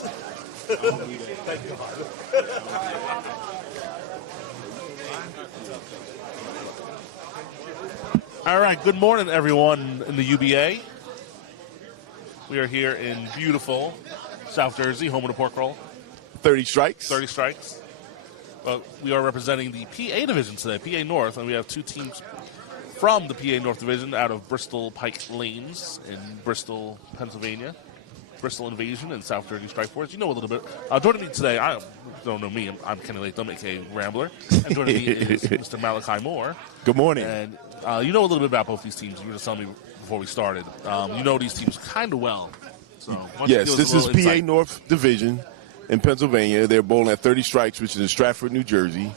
Thank you. All right, good morning, everyone in the UBA. We are here in beautiful South Jersey, home of the pork roll. 30 strikes. 30 strikes. Well, we are representing the PA division today, PA North, and we have two teams from the PA North division out of Bristol Pike Lanes in Bristol, Pennsylvania. Bristol Invasion and South Jersey Strike Force. You know a little bit. Joining me today, I don't know me. I'm Kenny Latham, a.k.a. Rambler. And joining me is Mr. Malachi Moore. Good morning. And you know a little bit about both these teams. You were just telling me before we started. You know these teams kind of well. So yes, this is PA North Division in Pennsylvania. They're bowling at 30 strikes, which is in Stratford, New Jersey.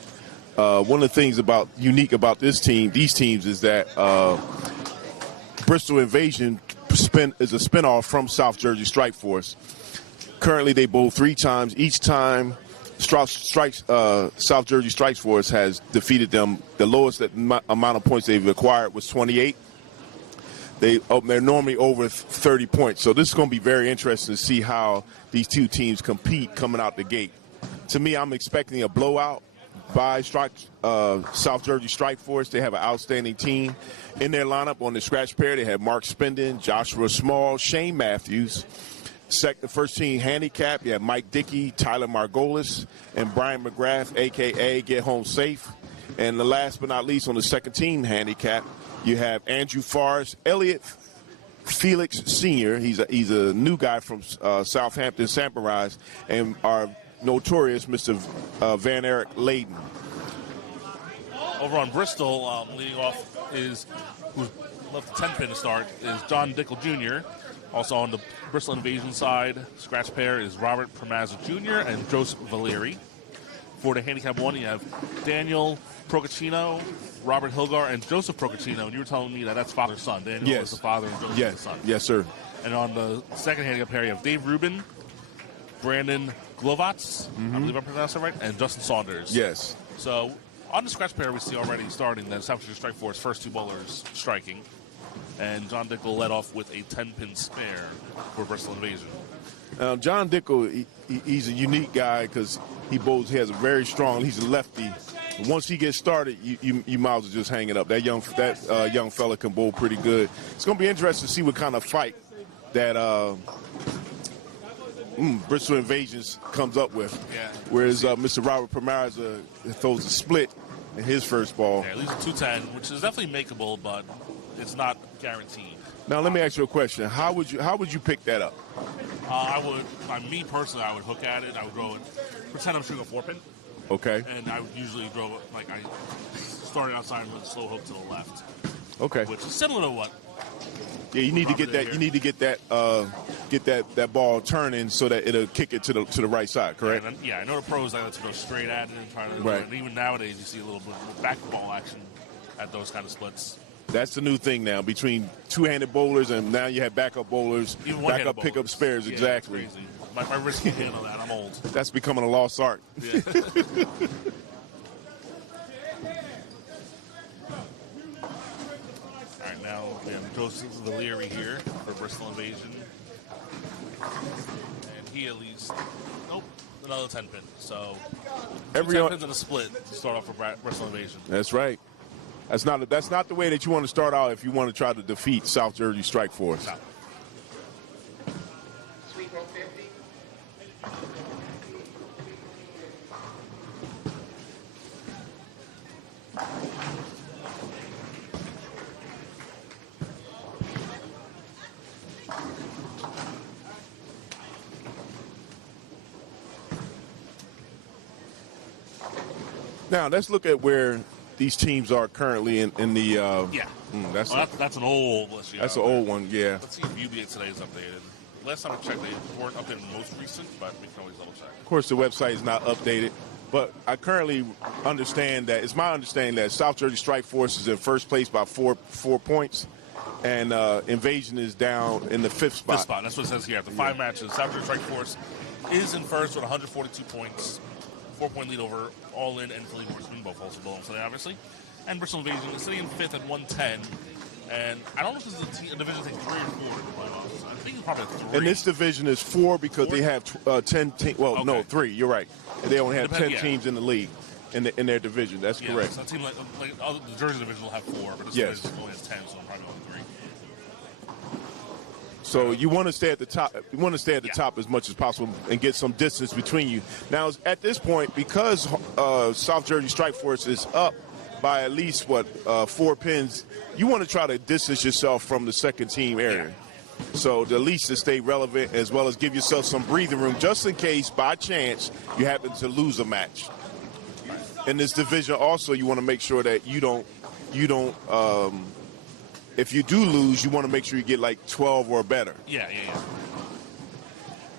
One of the things unique about these teams, is that Bristol Invasion is a spinoff from South Jersey Strike Force. Currently, they bowl 3 times. Each time, South Jersey Strike Force has defeated them. The lowest amount of points they've acquired was 28. They're normally over 30 points. So this is going to be very interesting to see how these two teams compete coming out the gate. To me, I'm expecting a blowout by South Jersey Strike Force. They have an outstanding team. In their lineup on the scratch pair, they have Mark Spindon, Joshua Small, Shane Matthews. The first team handicap, you have Mike Dickey, Tyler Margolis, and Brian McGrath, a.k.a. Get Home Safe. And the last but not least, on the second team handicap, you have Andrew Forrest, Elliott Felix Sr. He's a new guy from Southampton, Samprise, and our notorious Mr. Van Eric Layden. Over on Bristol, leading off who's left the 10 pin to start, is John Dickel Jr. Also on the Bristol Invasion side, scratch pair is Robert Permazza Jr. and Joseph Valeri. For the handicap one, you have Daniel Procaccino, Robert Hilgar, and Joseph Procaccino. And you were telling me that's father-son. Daniel is the father and Joseph is the son. Yes, sir. And on the second handicap pair, you have Dave Rubin, Brandon Glovatz, I believe I pronounced that right, and Justin Saunders. Yes. So on the scratch pair, we see already starting the South Jersey Strike Force first 2 bowlers striking. And John Dickel led off with a 10-pin spare for Bristol Invasion. John Dickel, he's a unique guy because he has a very strong, he's a lefty. Once he gets started, you might as well just hang it up. That young fella can bowl pretty good. It's going to be interesting to see what kind of fight that Bristol Invasions comes up with. Yeah. Whereas Mr. Robert Permazza throws a split in his first ball. Yeah, at least a 210, which is definitely makeable, but it's not guaranteed. Now let me ask you a question. How would you pick that up? Me personally, I would hook at it. I would go and pretend I'm shooting a 4-pin. Okay. And I would usually throw I started outside with a slow hook to the left. Okay. Which is similar to what? Yeah, you need to get that. Here. You need to get that ball turning so that it'll kick it to the right side. Correct. I know the pros like to go straight at it and try to. Right. And even nowadays, you see a little bit of back ball action at those kind of splits. That's the new thing now between two-handed bowlers, and now you have backup bowlers, backup pickup spares. Yeah, exactly. That's crazy. My wrist can handle that. I'm old. That's becoming a lost art. Yeah. All right, now we have Joseph Valeri here for Bristol Invasion. And he at least, another 10-pin. So, 10 pins and a split to start off for Bristol Invasion. That's right. That's not the way that you want to start out if you want to try to defeat South Jersey Strike Force. No. Now let's look at where these teams are currently in the. That's an old list. That's an old one. Yeah. Let's see if UBA today is updated. Last time I checked, they weren't updated the most recent, but we can always double check. Of course, the website is not updated, but I currently understand that it's my understanding that South Jersey Strike Force is in first place by four points, and Invasion is down in the fifth spot. Fifth spot. That's what it says here. After 5 matches, South Jersey Strike Force is in first with 142 points. 4-point lead over All In and Philly Horsemen, both also below today, obviously. And Bristol Invasion is sitting in fifth at 110 And I don't know if this is a division, I think 3 or 4 in the playoffs. I think it's probably a 3. And this division is 4 because they have 10 teams. Well, no, 3. You're right. They only have 10 teams in the league in their division. That's correct. So a team like the Jersey division will have 4, but this division only has 10, so I'm probably on 3. So you want to stay at the top. You want to stay at the top as much as possible and get some distance between you. Now, at this point, because South Jersey Strike Force is up by at least 4 pins, you want to try to distance yourself from the second team area. So at least to stay relevant, as well as give yourself some breathing room, just in case by chance you happen to lose a match. In this division, also, you want to make sure that you don't. If you do lose, you want to make sure you get like 12 or better. Yeah.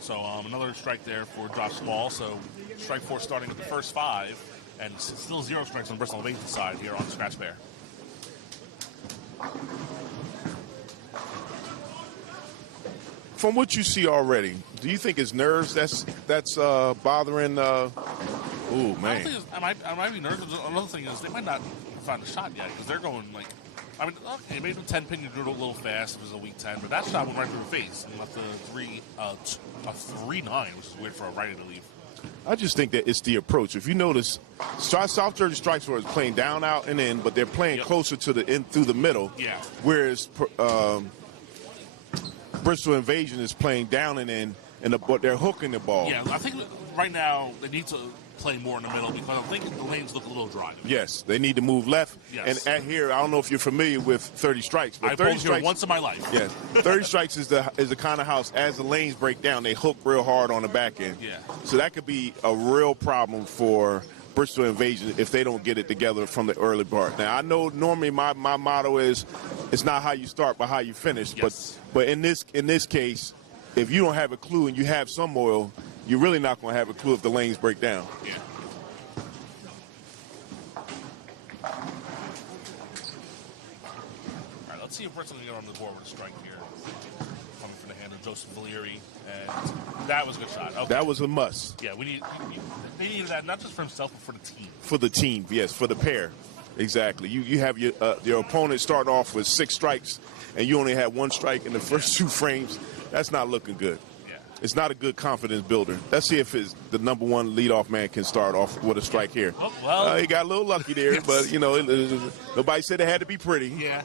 So another strike there for Josh Small. So strike force starting with the first 5, and still 0 strikes on Bristol Invasion side here on Scratch Bear. From what you see already, do you think it's nerves that's bothering? Oh man, I might be nervous. Another thing is they might not find a shot yet because they're going like. I mean, okay, maybe the 10-pin you drew it a little fast. It was a weak 10, but that shot went right through the face and left a 3-9, which is weird for a righty to leave. I just think that it's the approach. If you notice, South Jersey Strike Force is playing down, out, and in, but they're playing closer to the in through the middle. Yeah. Whereas Bristol Invasion is playing down and in, but they're hooking the ball. Yeah, I think right now they need to play more in the middle because I think the lanes look a little dry. Yes, they need to move left. Yes. And at here, I don't know if you're familiar with 30 strikes, but I've 30 strikes here once in my life. Yeah, 30 strikes is the kind of house as the lanes break down, they hook real hard on the back end. Yeah. So that could be a real problem for Bristol Invasion if they don't get it together from the early part. Now I know normally my motto is it's not how you start but how you finish. Yes. But in this case, if you don't have a clue and you have some oil, you're really not going to have a clue if the lanes break down. Yeah. All right, let's see if Bristol can get on the board with a strike here. Coming from the hand of Joseph Valieri, and that was a good shot. Okay. That was a must. Yeah, they needed that not just for himself but for the team. For the team, yes, for the pair. Exactly. You have your opponent starting off with 6 strikes, and you only had 1 strike in the first 2 frames. That's not looking good. Yeah. It's not a good confidence builder. Let's see if the number 1 leadoff man can start off with a strike here. Oh, well. He got a little lucky there, yes. But, nobody said it had to be pretty. Yeah.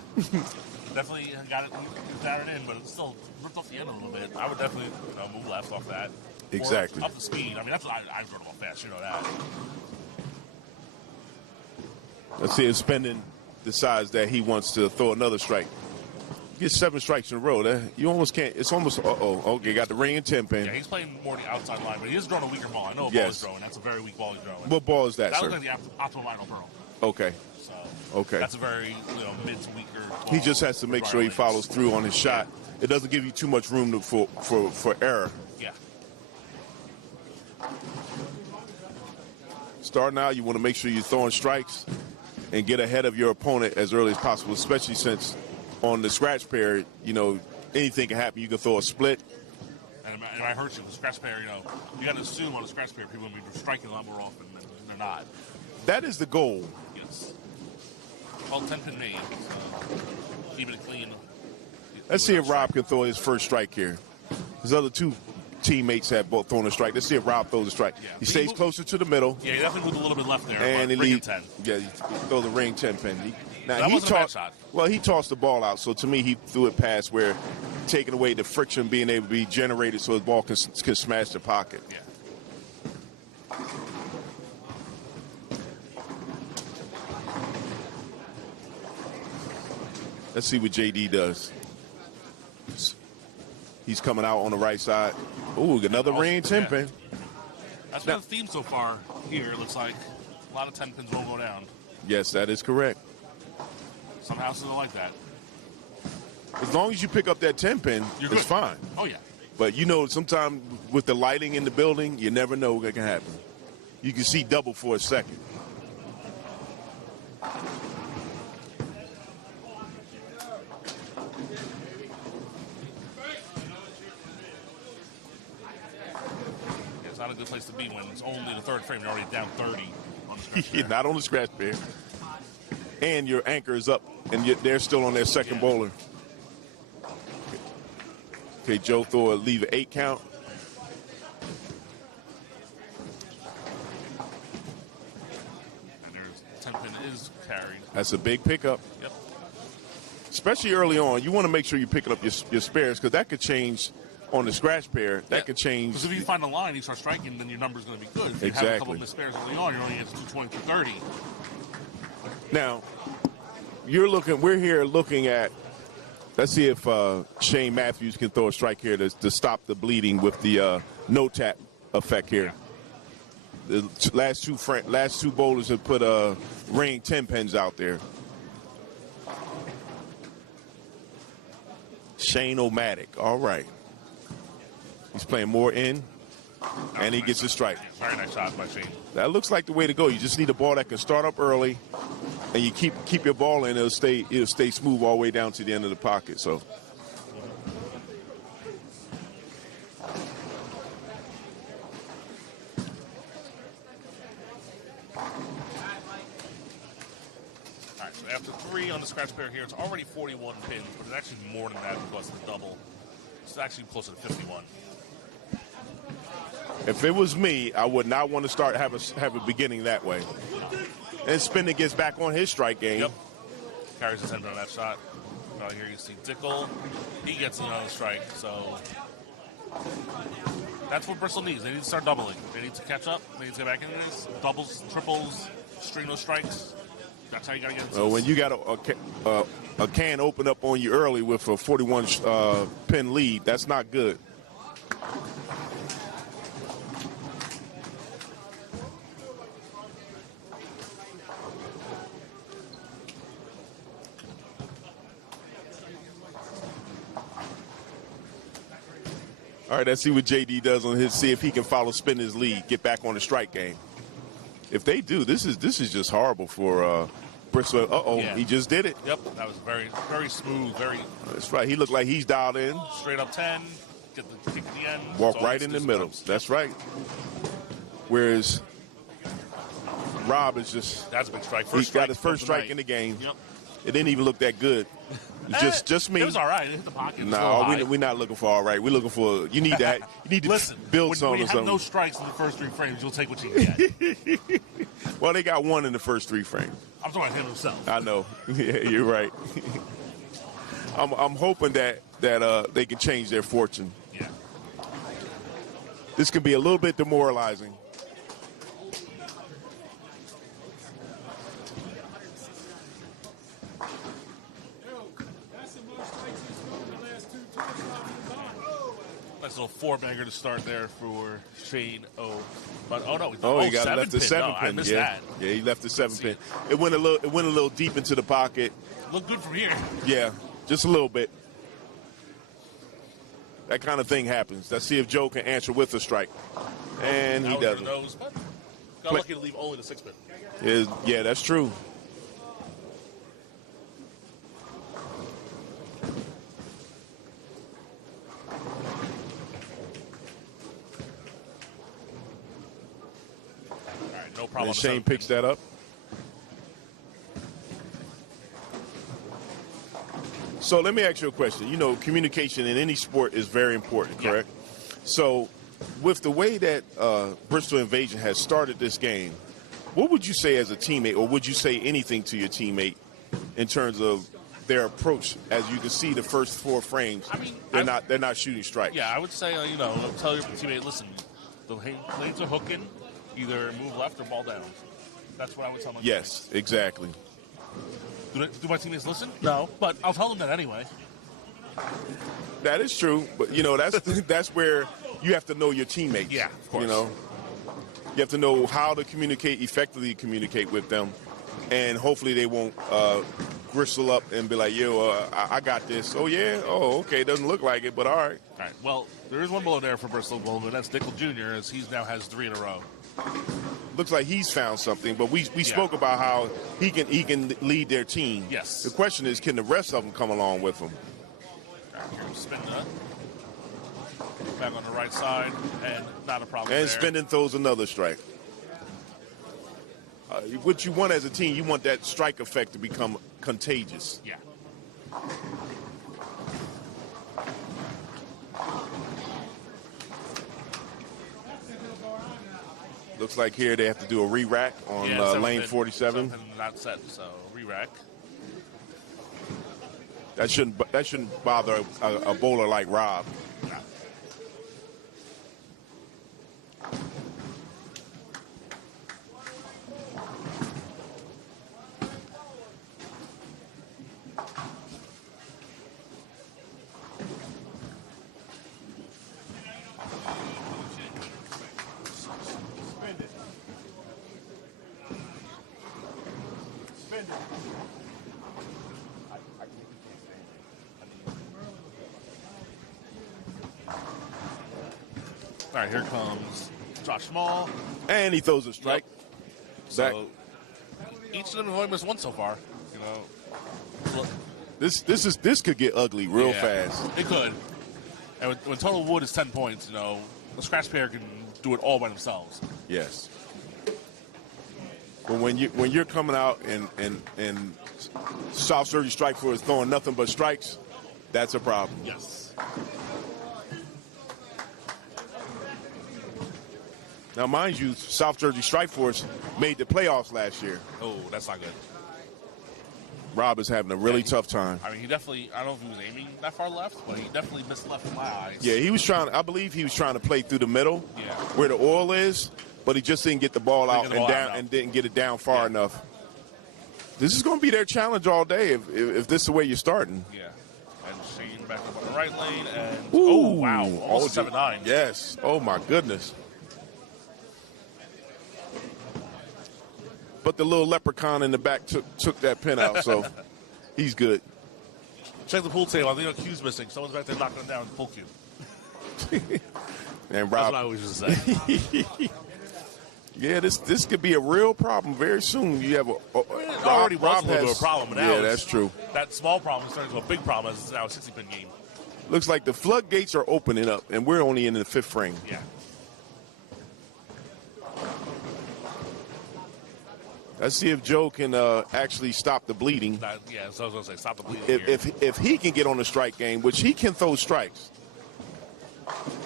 Definitely got it in, but it's still ripped off the end a little bit. I would definitely move left off that. Exactly. Or up the speed. I mean, that's what I throw the ball fast. You know that. Let's see if Spending decides that he wants to throw another strike. Get 7 strikes in a row. You almost can't. It's almost. Okay, got the ring and 10-pin. Yeah, he's playing more the outside line, but he is throwing a weaker ball. I know a ball is throwing. That's a very weak ball he's throwing. What ball is that, that sir? That looks like the optimal line on Pearl. Okay. So. Okay. That's a very mid to weaker ball. He just has to make sure he follows through on his shot. It doesn't give you too much room for error. Yeah. Starting out, you want to make sure you're throwing strikes and get ahead of your opponent as early as possible, especially since on the scratch pair, anything can happen. You can throw a split. And I heard you, the scratch pair, you got to assume on the scratch pair people will be striking a lot more often than they're not. That is the goal. Yes. Well, 10-pin made, so keeping it clean. Let's see if Rob can throw his first strike here. His other 2 teammates have both thrown a strike. Let's see if Rob throws a strike. Yeah. He stays closer to the middle. Yeah, he definitely moved a little bit left there. And he leads 10. Yeah, he throw the ring 10-pin. Now he wasn't a bad shot. Well, he tossed the ball out, so to me he threw it past where taking away the friction being able to be generated so his ball can smash the pocket. Yeah. Let's see what JD does. He's coming out on the right side. Ooh, another ring 10-pin. That's been the theme so far here. It looks like a lot of 10-pins won't go down. Yes, that is correct. Some houses are like that. As long as you pick up that 10-pin, it's fine. Oh, yeah. But sometimes with the lighting in the building, you never know what can happen. You can see double for a second. It's not a good place to be when it's only the 3rd frame. You're already down 30 on the scratch pair. Not on the scratch pair. and your anchor is up, and they're still on their second bowler. Okay, Joe throw a leave an 8 count. And there's 10 pin is carried. That's a big pickup. Yep. Especially early on, you want to make sure you're picking up your spares because that could change on the scratch pair. That could change. Because if you find a line, you start striking, then your number's going to be good. If you have a couple of missed spares early on, you're only at 220 to 30. Now, we're here looking at, let's see if Shane Matthews can throw a strike here to stop the bleeding with the no tap effect here. The last two bowlers have put ring 10 pins out there. Shane O'Matic, all right. He's playing more in, and he gets a strike. Very nice shot by Shane. That looks like the way to go. You just need a ball that can start up early, and you keep your ball in. It'll stay smooth all the way down to the end of the pocket. So. All right, so after 3 on the scratch pair here, it's already 41 pins, but it's actually more than that because of the double. It's actually closer to 51. If it was me, I would not want to have a beginning that way. And Spinner gets back on his strike game. Yep. Carries his hand on that shot. Right here you see Dickel. He gets another strike. So that's what Bristol needs. They need to start doubling. They need to catch up. They need to get back into this. Doubles, triples, string those strikes. That's how you got to get into this. When you got a can open up on you early with a 41 pin lead, that's not good. All right, let's see what JD does on his. See if he can follow Spinner's lead, get back on the strike game. If they do, this is just horrible for Bristol. He just did it. Yep, that was very, very smooth. That's right. He looked like he's dialed in. Straight up 10. Get the kick at the end. Walk right in the middle. That's right. Whereas Rob is just. That's a big strike. He got his first strike in the game. Yep. It didn't even look that good. Just me. It was all right. It hit the pocket. No, we're not looking for all right. We're looking for. You need that. You need to Listen, build something. When you or have something. no strikes in the first 3 frames, you'll take what you get. Well, they got 1 in the first 3 frames. I'm talking about him himself. I know. Yeah, you're right. I'm hoping that they can change their fortune. Yeah. This could be a little bit demoralizing. Nice little 4-bagger to start there for Shane O. But he got left the 7 pin. I missed that. Yeah, he left the 7 pin. It went a little deep into the pocket. Looked good from here. Yeah, just a little bit. That kind of thing happens. Let's see if Joe can answer with a strike. And he doesn't. Got lucky to leave only the 6 pin. Yeah, that's true. No problem. And Shane picks that up. So let me ask you a question. You know, communication in any sport is very important, correct? Yeah. So with the way that Bristol Invasion has started this game, what would you say as a teammate, or would you say anything to your teammate in terms of their approach? As you can see, the first 4 frames, they're not shooting strikes. Yeah, I would say, tell your teammate, listen, the lanes are hooking. Either move left or ball down. That's what I would tell my teammates. Yes, exactly. Do my teammates listen? No, but I'll tell them that anyway. That is true, but that's where you have to know your teammates. Yeah, of course. You have to know how to effectively communicate with them, and hopefully they won't bristle up and be like, I got this. Oh, yeah? Oh, okay. Doesn't look like it, but all right. All right. Well, there is one below there for Bristol, but that's Dickel Jr., as he now has 3 in a row. Looks like he's found something, but we spoke about how he can lead their team. Yes. The question is, can the rest of them come along with him? Spinner back on the right side, and not a problem And there. Spinning throws another strike. what you want as a team, you want that strike effect to become contagious. Yeah. Looks like here they have to do a re-rack on lane 47. Not set, so re-rack. That shouldn't bother a bowler like Rob. Nah. All right, here comes Josh Small. And he throws a strike. Yep. So each of them have only missed one so far. You know, look, this could get ugly real fast. It could. And when total wood is 10 points, you know, the scratch pair can do it all by themselves. Yes. But when you're coming out and soft surgery strike force throwing nothing but strikes, that's a problem. Yes. Now, mind you, South Jersey Strike Force made the playoffs last year. Oh, that's not good. Rob is having a really tough time. I mean, he definitely, I don't know if he was aiming that far left, but he definitely missed left in my eyes. Yeah, he was trying, I believe he was trying to play through the middle where the oil is, but he just didn't get the ball out and didn't get it down far enough. This is going to be their challenge all day if this is the way you're starting. Yeah. And Shane back up on the right lane. And ooh, wow. Almost 7-9. Yes. Oh, my goodness. But the little leprechaun in the back took that pin out, so he's good. Check the pool table. I think a cue's missing. Someone's back there knocking him down with the pool cue. And Rob, that's what I always used to say. Yeah, this could be a real problem very soon. You have it already was a little bit of a problem. But now that's true. That small problem is turning into a big problem as it's now a 60-pin game. Looks like the floodgates are opening up, and we're only in the 5th frame. Yeah. Let's see if Joe can actually stop the bleeding. Yeah, so I was going to say, stop the bleeding. If he can get on the strike game, which he can throw strikes,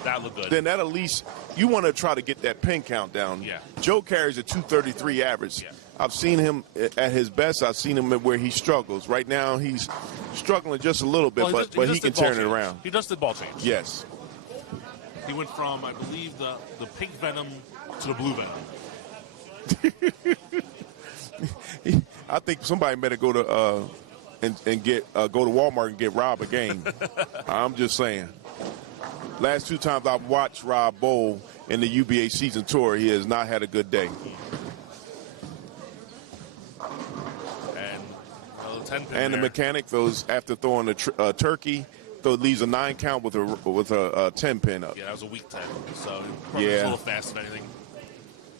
that look good. then at least you want to try to get that pin count down. Yeah. Joe carries a 233 average. Yeah. I've seen him at his best. I've seen him where he struggles. Right now he's struggling just a little bit, but he can turn it around. He just did ball change. Yes. He went from, I believe, the pink venom to the blue venom. I think somebody better go to and get go to Walmart and get Rob a game. I'm just saying. Last 2 times I've watched Rob bowl in the UBA season tour, he has not had a good day. And 10 pin and the mechanic throws after throwing a turkey. So it leaves a 9 count with a 10 pin up. Yeah, that was a weak 10. So probably a little fast, if anything.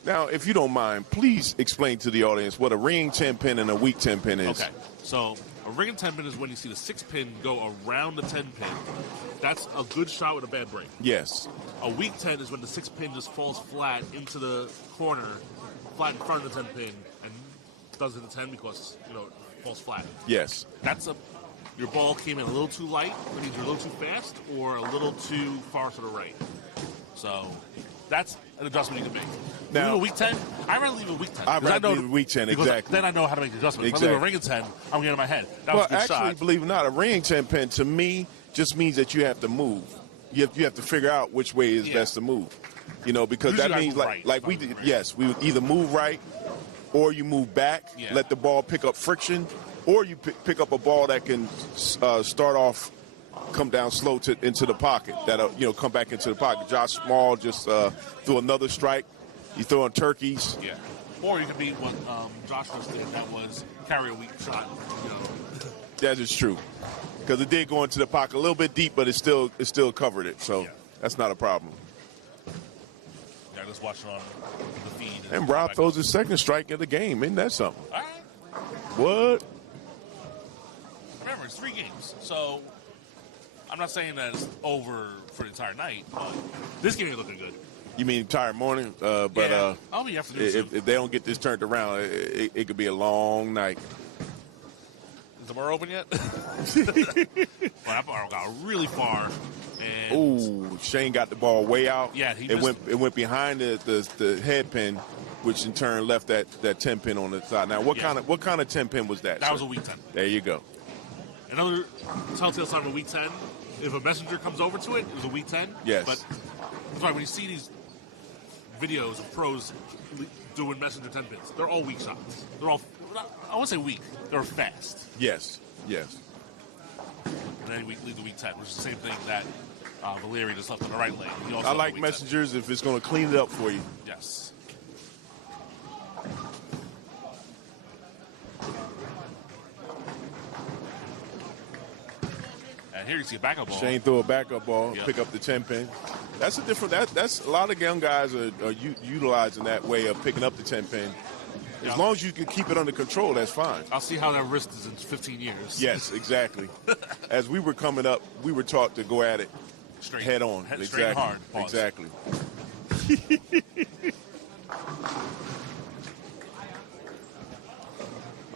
Now, if you don't mind, please explain to the audience what a ring 10 pin and a weak 10 pin is. Okay, so a ring and 10 pin is when you see the 6 pin go around the 10 pin. That's a good shot with a bad break. Yes. A weak 10 is when the 6 pin just falls flat into the corner, flat in front of the 10 pin, and doesn't hit the 10 because, you know, it falls flat. Yes. Your ball came in a little too light, that means you're a little too fast, or a little too far to the right. So that's an adjustment you can make. Now, leave a weak 10, I'd rather leave a weak 10. I'd rather leave a weak 10, exactly. Then I know how to make the adjustment. Exactly. If I leave a ring and 10, I'm getting in my head. That was a good shot. Actually, believe it or not, a ring 10 pin to me just means that you have to move. You have to figure out which way is best to move. You know, because usually that means like we did. Yes, we would either move right, or you move back, let the ball pick up friction, or you pick up a ball that can start off, come down slow into the pocket. That'll come back into the pocket. Josh Small just threw another strike. He's throwing turkeys. Yeah. Or you could be what Josh just did. That was carry a weak shot. You know. That is true. Because it did go into the pocket a little bit deep, but it still covered it. So that's not a problem. Yeah, just watch it on the feed. And Rob throws his second strike of the game. Isn't that something? All right. What? Remember, it's 3 games. So I'm not saying that it's over for the entire night, but this game is looking good. You mean entire morning? But yeah. Oh, you have to do if they don't get this turned around, it could be a long night. Is the bar open yet? Well, that bar got really far. Ooh, Shane got the ball way out. Yeah, it went behind the head pin, which in turn left that 10 pin on the side. Now, what kind of 10 pin was that? That was a weak 10. There you go. Another telltale sign of a weak 10. If a messenger comes over to it, it was a weak 10. Yes. But that's why when you see these videos of pros doing messenger 10 pins, they're all weak shots. They're all, I won't say weak, they're fast. Yes. And then we lead the weak 10, which is the same thing that Valeri just left in the right lane. I like messengers 10. If it's going to clean it up for you. Yes. And here you see a backup ball. Shane throw a backup ball, pick up the 10 pin. That's a different. That's a lot of young guys are utilizing that way of picking up the 10 pin. As long as you can keep it under control, that's fine. I'll see how that wrist is in 15 years. Yes, exactly. As we were coming up, we were taught to go at it straight, head on. Straight and hard. Pause. Exactly.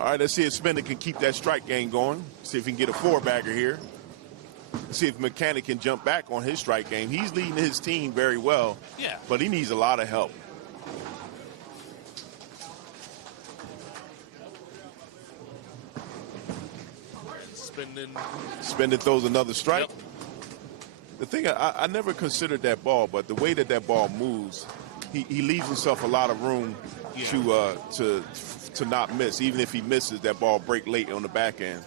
All right, let's see if Spender can keep that strike game going. See if he can get a four-bagger here. See if Mechanic can jump back on his strike game. He's leading his team very well. Yeah. But he needs a lot of help. Spender throws another strike. Yep. The thing, I never considered that ball, but the way that ball moves, he leaves himself a lot of room to not miss. Even if he misses, that ball break late on the back end,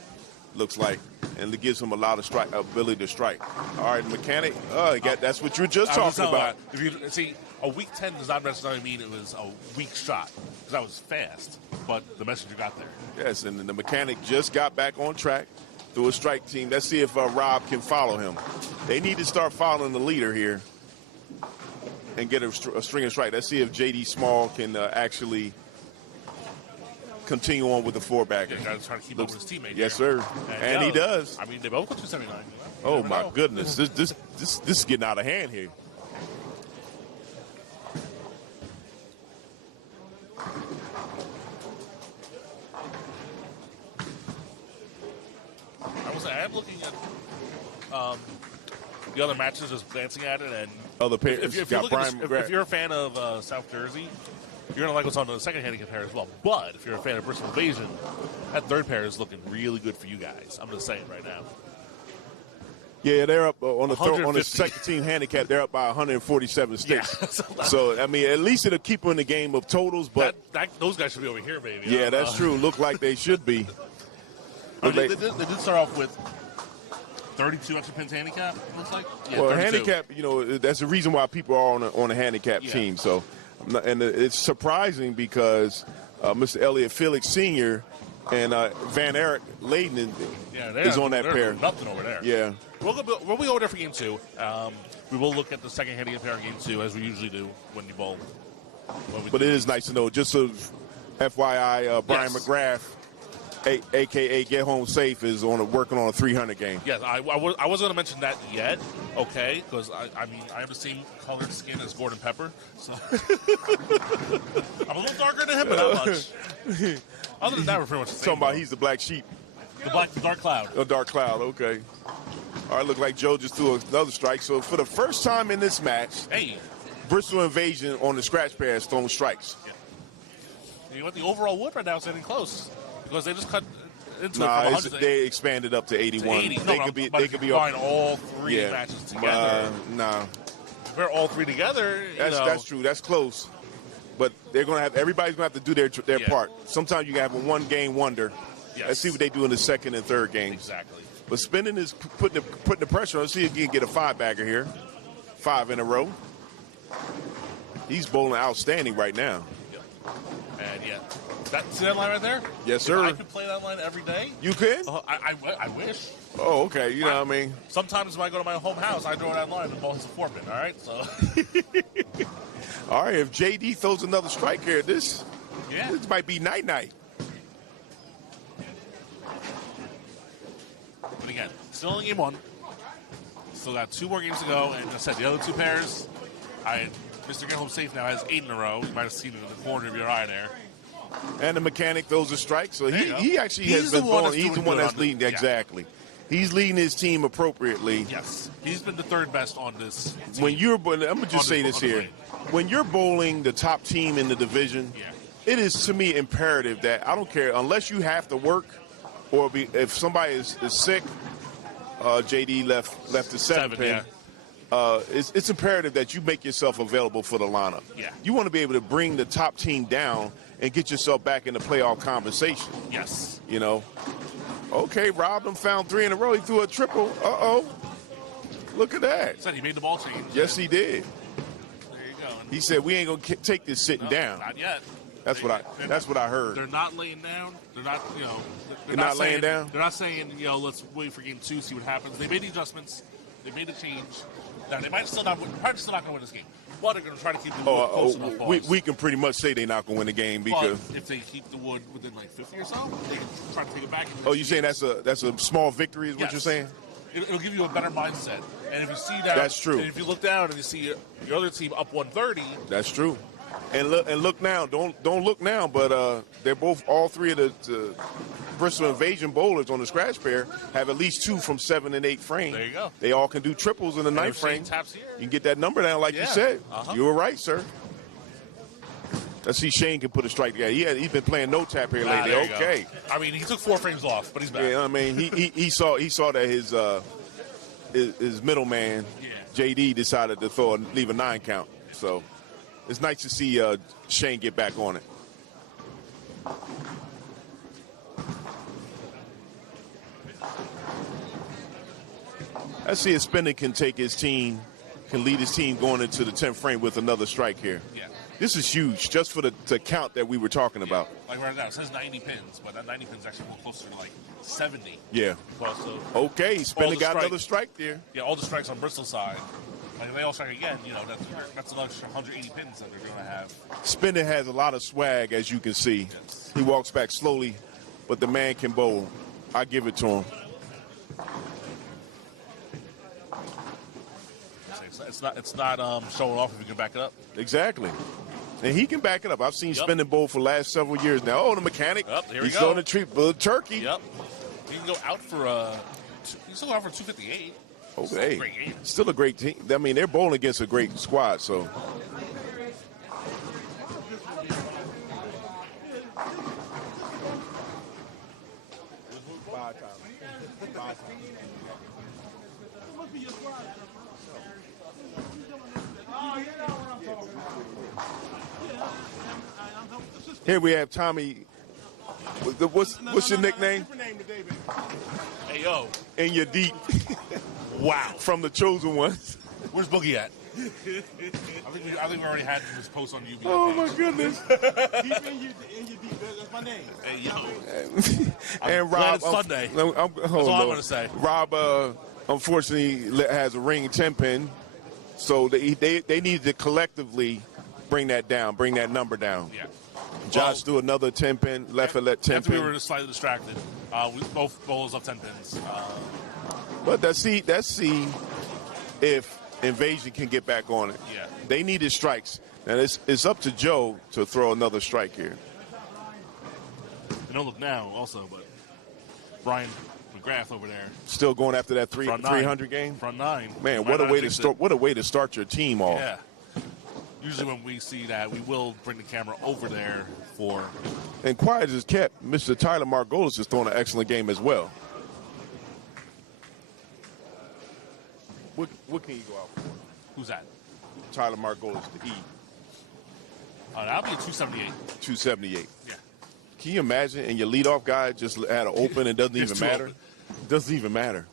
looks like. And it gives him a lot of ability to strike. All right, Mechanic, that's what you were just talking about. If you see, a weak 10 does not necessarily mean it was a weak shot, because that was fast, but the messenger got there. Yes, and the Mechanic just got back on track through a strike team. Let's see if Rob can follow him. They need to start following the leader here and get a string of strike. Let's see if J.D. Small can actually continue on with the four-bagger. Yeah, trying to keep up with his teammate. Yes, sir. And he does. I mean, they both go 279. Oh, my goodness. This is getting out of hand here. I am looking at the other matches, just glancing at it, and other pairs. If you're a fan of South Jersey, you're going to like what's on the second handicap pair as well. But if you're a fan of Bristol Invasion, that third pair is looking really good for you guys. I'm just saying right now. Yeah, they're up on the second team handicap. They're up by 147 sticks. Yeah. So, I mean, at least it'll keep them in the game of totals. But those guys should be over here, baby. Yeah, that's true. Look like they should be. They did start off with 32 extra pins handicap, looks like. Yeah, well, 32. handicap, that's the reason why people are on a handicap team. So, and it's surprising because Mr. Elliott Felix Sr. and Van Eric Layden is on that pair. Nothing over there. Yeah. We'll be over there for game two. We will look at the second handicap pair of game two, as we usually do when you bowl. But it is nice to know. Just so FYI, Brian McGrath, a.k.a. Get Home Safe, is working on a 300 game. Yes, I wasn't going to mention that yet, okay, because, I mean, I have the same colored skin as Gordon Pepper, so I'm a little darker than him, but not much. Other than that, we're pretty much the same. Talking about he's the black sheep. The dark cloud. A dark cloud, okay. All right, look like Joe just threw another strike. So for the first time in this match, Bristol Invasion on the scratch pair has thrown strikes. Yeah. You know what? The overall wood right now is getting close because they just cut into it. They expanded up to 81. To 80. They could be combine all three matches together. Compare all three together. That's true. That's close. But everybody's going to have to do their part. Sometimes you can have a one-game wonder. Yes. Let's see what they do in the second and third games. Exactly. But Spinning is putting the pressure on. Let's see if he can get a five-bagger here. 5 in a row. He's bowling outstanding right now. Yeah. And see that line right there? Yes, sir. If I could play that line every day. You could? I wish. Oh, okay. You know what I mean? Sometimes when I go to my home house, I throw that line and the ball hits a 4-pin, all right? So. All right, if JD throws another strike here, this might be night-night. But again, still in game one. Still got 2 more games to go. And I said the other 2 pairs, I Mr. Get Home Safe now has 8 in a row. You might have seen it in the corner of your eye there. And the mechanic throws a strike, so he actually He's has been the one balling. that's He's the doing one good that's on leading. the- yeah. Exactly. He's leading his team appropriately. Yes. He's been the third best on this team. When you're, I'm gonna just On say the- this on the here: lane. when you're bowling the top team in the division, Yeah. it is to me imperative that I don't care unless you have to work, or if somebody is sick. JD left the seven pin. Yeah. It's imperative that you make yourself available for the lineup. Yeah. You want to be able to bring the top team down and get yourself back in the playoff conversation. Yes. You know. Okay, Rob them found 3 in a row. He threw a triple. Look at that. Said he made the ball change. Yes, he did. There you go. And He said we ain't gonna take this sitting down. Not yet. That's what I heard. They're not laying down. They're not, They're not laying saying, down? They're not saying, let's wait for game 2, see what happens. They made the adjustments. They made the change. Now, they might still not win. Probably still not going to win this game. But they're going to try to keep the wood close enough. We can pretty much say they're not gonna win the game because. But if they keep the wood within like 50 or so, they can try to take it back. Oh, you saying that's a small victory? Is what Yes. you're saying? It'll give you a better mindset. And if you see that, That's true. And if you look down and you see your other team up 130, That's true. And look now. Don't look now. But they're all 3 of the Bristol Invasion bowlers on the scratch pair have at least 2 from 7 and 8 frame. There you go. They all can do triples in the 9th if Shane frame. taps here- You can get that number down, like you Yeah. said. Uh-huh. You were right, sir. Let's see Shane can put a strike together. He's been playing no tap here lately. there you go. Okay. I mean, he took 4 frames off, but he's back. Yeah, I mean he saw that his middleman Yeah. JD decided to leave a 9 count. So it's nice to see Shane get back on it. Let's see if Spender can lead his team going into the 10th frame with another strike here. Yeah. This is huge, just for the count that we were talking about. Like right now, it says 90 pins, but that 90 pins actually more closer to like 70. Yeah. Because of Okay, Spender the got strike. another strike there. Yeah, all the strikes on Bristol side. Like if they all strike again, that's an extra 180 pins that they're going to have. Spender has a lot of swag, as you can see. Yes. He walks back slowly, but the man can bowl. I give it to him. It's not showing off if you can back it up. Exactly. And he can back it up. I've seen Yep. Spender bowl for the last several years now. Oh, the mechanic. Yep, here we He's go. on the treat for the turkey. Yep. You can go out for you still go out for 258. Oh, Still a hey, great game. still a great team. I mean, they're bowling against a great squad, so. Here we have Tommy. What's your nickname? Hey yo, In your deep. wow. From the chosen ones. Where's Boogie at? I think we already had this post on UBA. Oh my goodness. Deep in your deep. That's my name. Hey yo, And glad Rob, it's Sunday. That's all I'm gonna say. Rob, unfortunately, has a ring 10 pin, so they need to collectively bring that down, bring that number down. yeah. Josh threw another 10 pin, left and let 10 After we pin. were slightly distracted, we both bowlers up 10 pins. But let's see if Invasion can get back on it. Yeah. They needed strikes. And it's up to Joe to throw another strike here. You don't look now, also, but Brian McGrath over there, Still going after that front nine. 300 game. Front 9. Man, Might what a not way to jinx start! it. What a way to start your team off. Yeah. Usually when we see that, we will bring the camera over there for. And quiet as kept, Mr. Tyler Margolis is throwing an excellent game as well. What can you go out for? Who's that? Tyler Margolis, the E, That'll be a 278. 278. Yeah. Can you imagine? And your leadoff guy just had an open and doesn't It's even too matter. open. Doesn't even matter.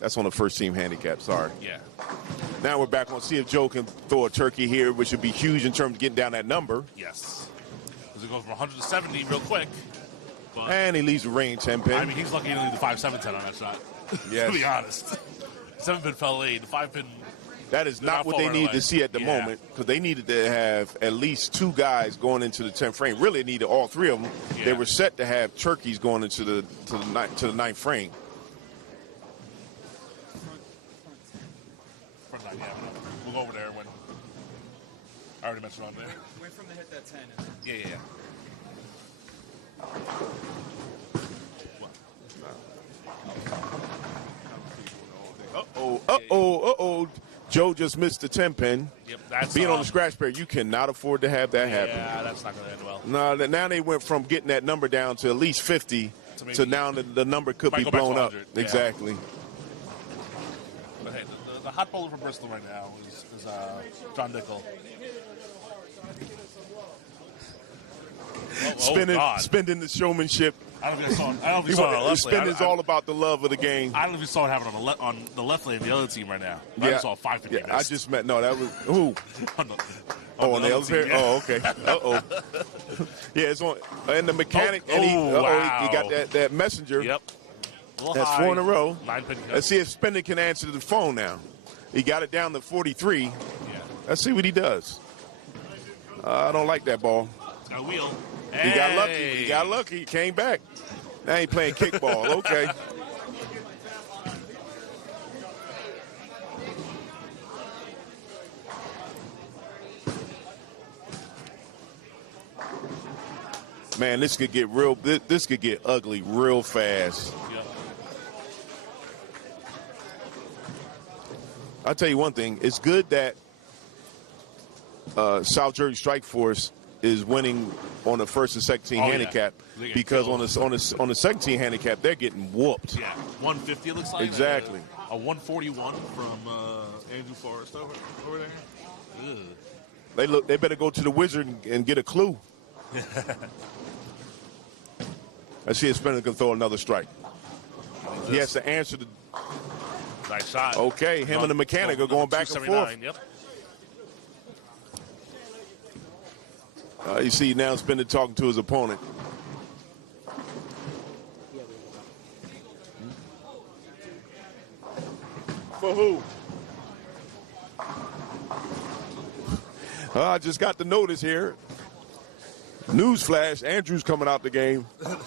That's on the first team handicap. Sorry. Yeah. Now we're back on. See if Joe can throw a turkey here, which would be huge in terms of getting down that number. Yes. Because it goes from 100 to 70 real quick. But, And he leaves the ring 10 pin. I mean, he's lucky to leave the 5-7-10 on that shot. Yes. To be honest. 7-pin fell late. The 5-pin. That is They're not not what they far need away. to see at the Yeah. moment, because they needed to have at least 2 guys going into the 10th frame. Really needed all 3 of them. Yeah. They were set to have turkeys going into the 9th frame. Front 9, yeah. We'll go over there when. I already mentioned on there. Wait for him to hit that 10. Yeah. Uh-oh. Joe just missed the 10 pin. Yep, that's being on the scratch pair. You cannot afford to have that happen. Yeah, that's not going to end well. No, now they went from getting that number down to at least 50 to now the number could be blown up. Yeah. Exactly. But hey, the hot bowler for Bristol right now is John Dickel. Spending the showmanship. I don't know if you saw it on the left lane. Spending's all about the love of the game. I don't know if you saw it happen on the left lane, the other team right now. I just saw 550. Yeah, I just met. No, that was who? on the other pair. Yeah. Oh, okay. Yeah, it's on. And the mechanic. He got that messenger. Yep. That's high. 4 in a row. 9 pin. Let's see if Spending can answer the phone now. He got it down to 43. Yeah. Let's see what he does. I don't like that ball. Got a wheel. He got lucky. He got lucky. He came back. Now he playing kickball. Okay. Man, this could get real. This could get ugly real fast. Yeah. I'll tell you one thing. It's good that South Jersey Strike Force is winning on the first and second team handicap, because on the second team handicap they're getting whooped. Yeah, 150 it looks like. Exactly. A 141 from Andrew Forrest over there. Ugh. They better go to the Wizard and get a clue. Let's see if Spender can throw another strike. He has to answer the. Nice shot. Okay, him and the mechanic are going back and forth. Yep. You see now Spender talking to his opponent. For who? I just got the notice here. Newsflash, Andrew's coming out the game. Well,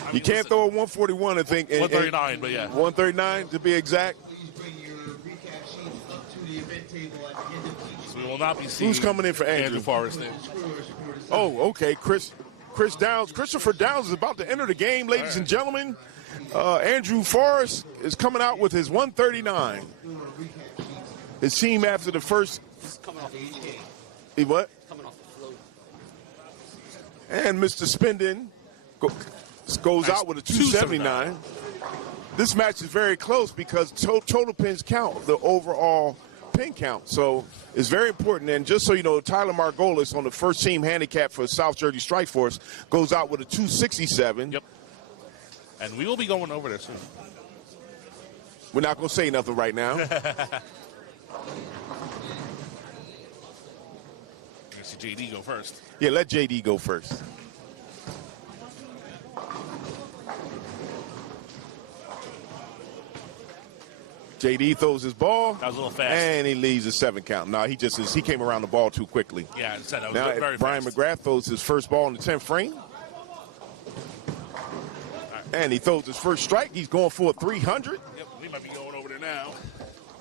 I mean, you can't throw a 141, I think. 139, but yeah. 139 to be exact. Please bring your recap sheets up to the event table at the end of each. So we will not be seeing. Who's coming in for Andrew? Forrest. Oh, okay. Chris Downs. Christopher Downs is about to enter the game, ladies and gentlemen. Andrew Forrest is coming out with his 139. His team after the first. Coming off the He what? Coming off the float. And Mr. Spendin goes out with a 279. This match is very close because total pins count the overall pin count. So it's very important. And just so you know, Tyler Margolis on the first team handicap for South Jersey Strike Force goes out with a 267. Yep. And we will be going over there soon. We're not going to say nothing right now. See JD go first. Yeah, let JD go first. JD throws his ball. That was a little fast. And he leaves a 7 count. No, he came around the ball too quickly. Yeah, I said that was now, very Brian fast. McGrath throws his first ball in the 10th frame. And he throws his first strike. He's going for a 300. Yep, we might be going over there now.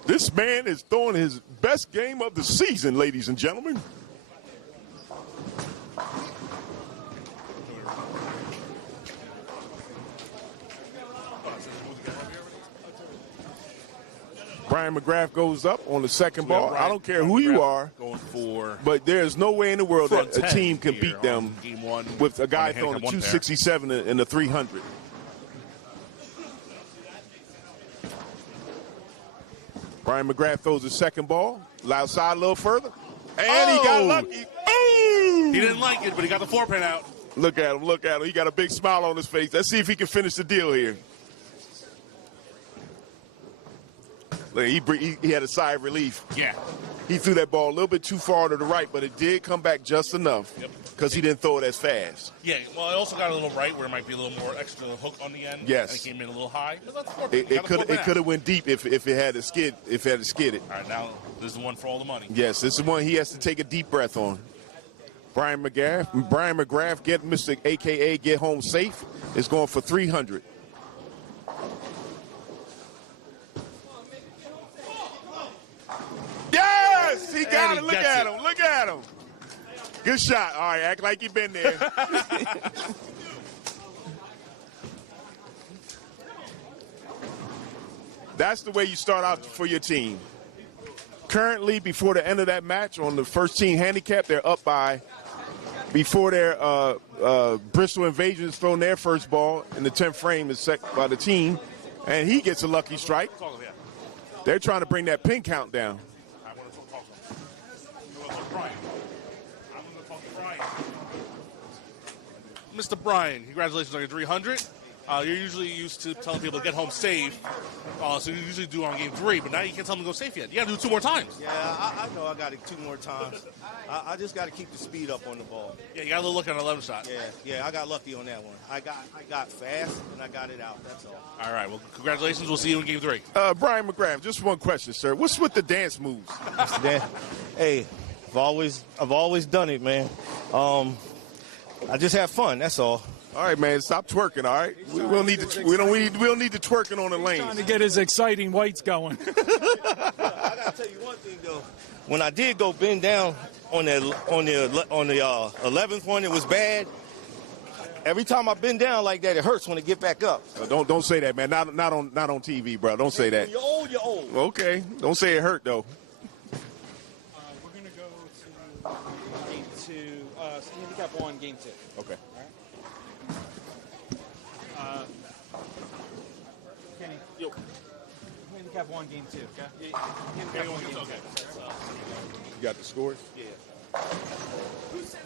This man is throwing his best game of the season, ladies and gentlemen. Brian McGrath goes up on the second ball. I don't care who you are, going for, but there's no way in the world that a team can beat them game one with a guy throwing a 267 and a 300. Brian McGrath throws his second ball, outside a little further, and he got lucky. He didn't like it, but he got the 4-pin out. Look at him, look at him. He got a big smile on his face. Let's see if he can finish the deal here. Look, he had a sigh of relief. Yeah. He threw that ball a little bit too far to the right, but it did come back just enough because he didn't throw it as fast. Yeah, well, it also got a little right where it might be a little more extra hook on the end. Yes. And it came in a little high. It could have went deep if it had a skid. If it had skidded. All right, now this is the one for all the money. Yes, this is one he has to take a deep breath on. Brian McGrath, get Mr. AKA get home safe, is going for 300. Yes, he got it. Look at him. Look at him. Good shot. All right, act like you've been there. That's the way you start out for your team. Currently, before the end of that match, on the first team handicap, they're up by, before their Bristol Invasion has thrown their first ball in the 10th frame is set by the team, and he gets a lucky strike. They're trying to bring that pin count down. I want to talk to him. I'm going to Brian. I'm going to talk to Brian. Mr. Brian, congratulations on your 300. You're usually used to telling people to get home safe, so you usually do on game 3, but now you can't tell them to go safe yet. You got to do it 2 more times. Yeah, I know I got it 2 more times. I just got to keep the speed up on the ball. Yeah, you got a little look on an 11 shot. Yeah, I got lucky on that one. I got fast, and I got it out, that's all. All right, well, congratulations. We'll see you in game 3. Brian McGrath, just one question, sir. What's with the dance moves? Hey, I've always done it, man. I just have fun, that's all. All right, man, stop twerking, all right? We don't need the twerking on the lane. Trying to get his exciting whites going. I gotta tell you one thing though. When I did go bend down on the 11th one, it was bad. Every time I bend down like that, it hurts when I get back up. Don't say that, man. Not on TV, bro. Don't say that. When you're old. Okay. Don't say it hurt though. We're going to go to game 2, handicap 1, game 2. Okay. Kenny. Yo. Handicap 1, game 2, okay? Handicap 1, game 2, okay. You got the scores? Yeah.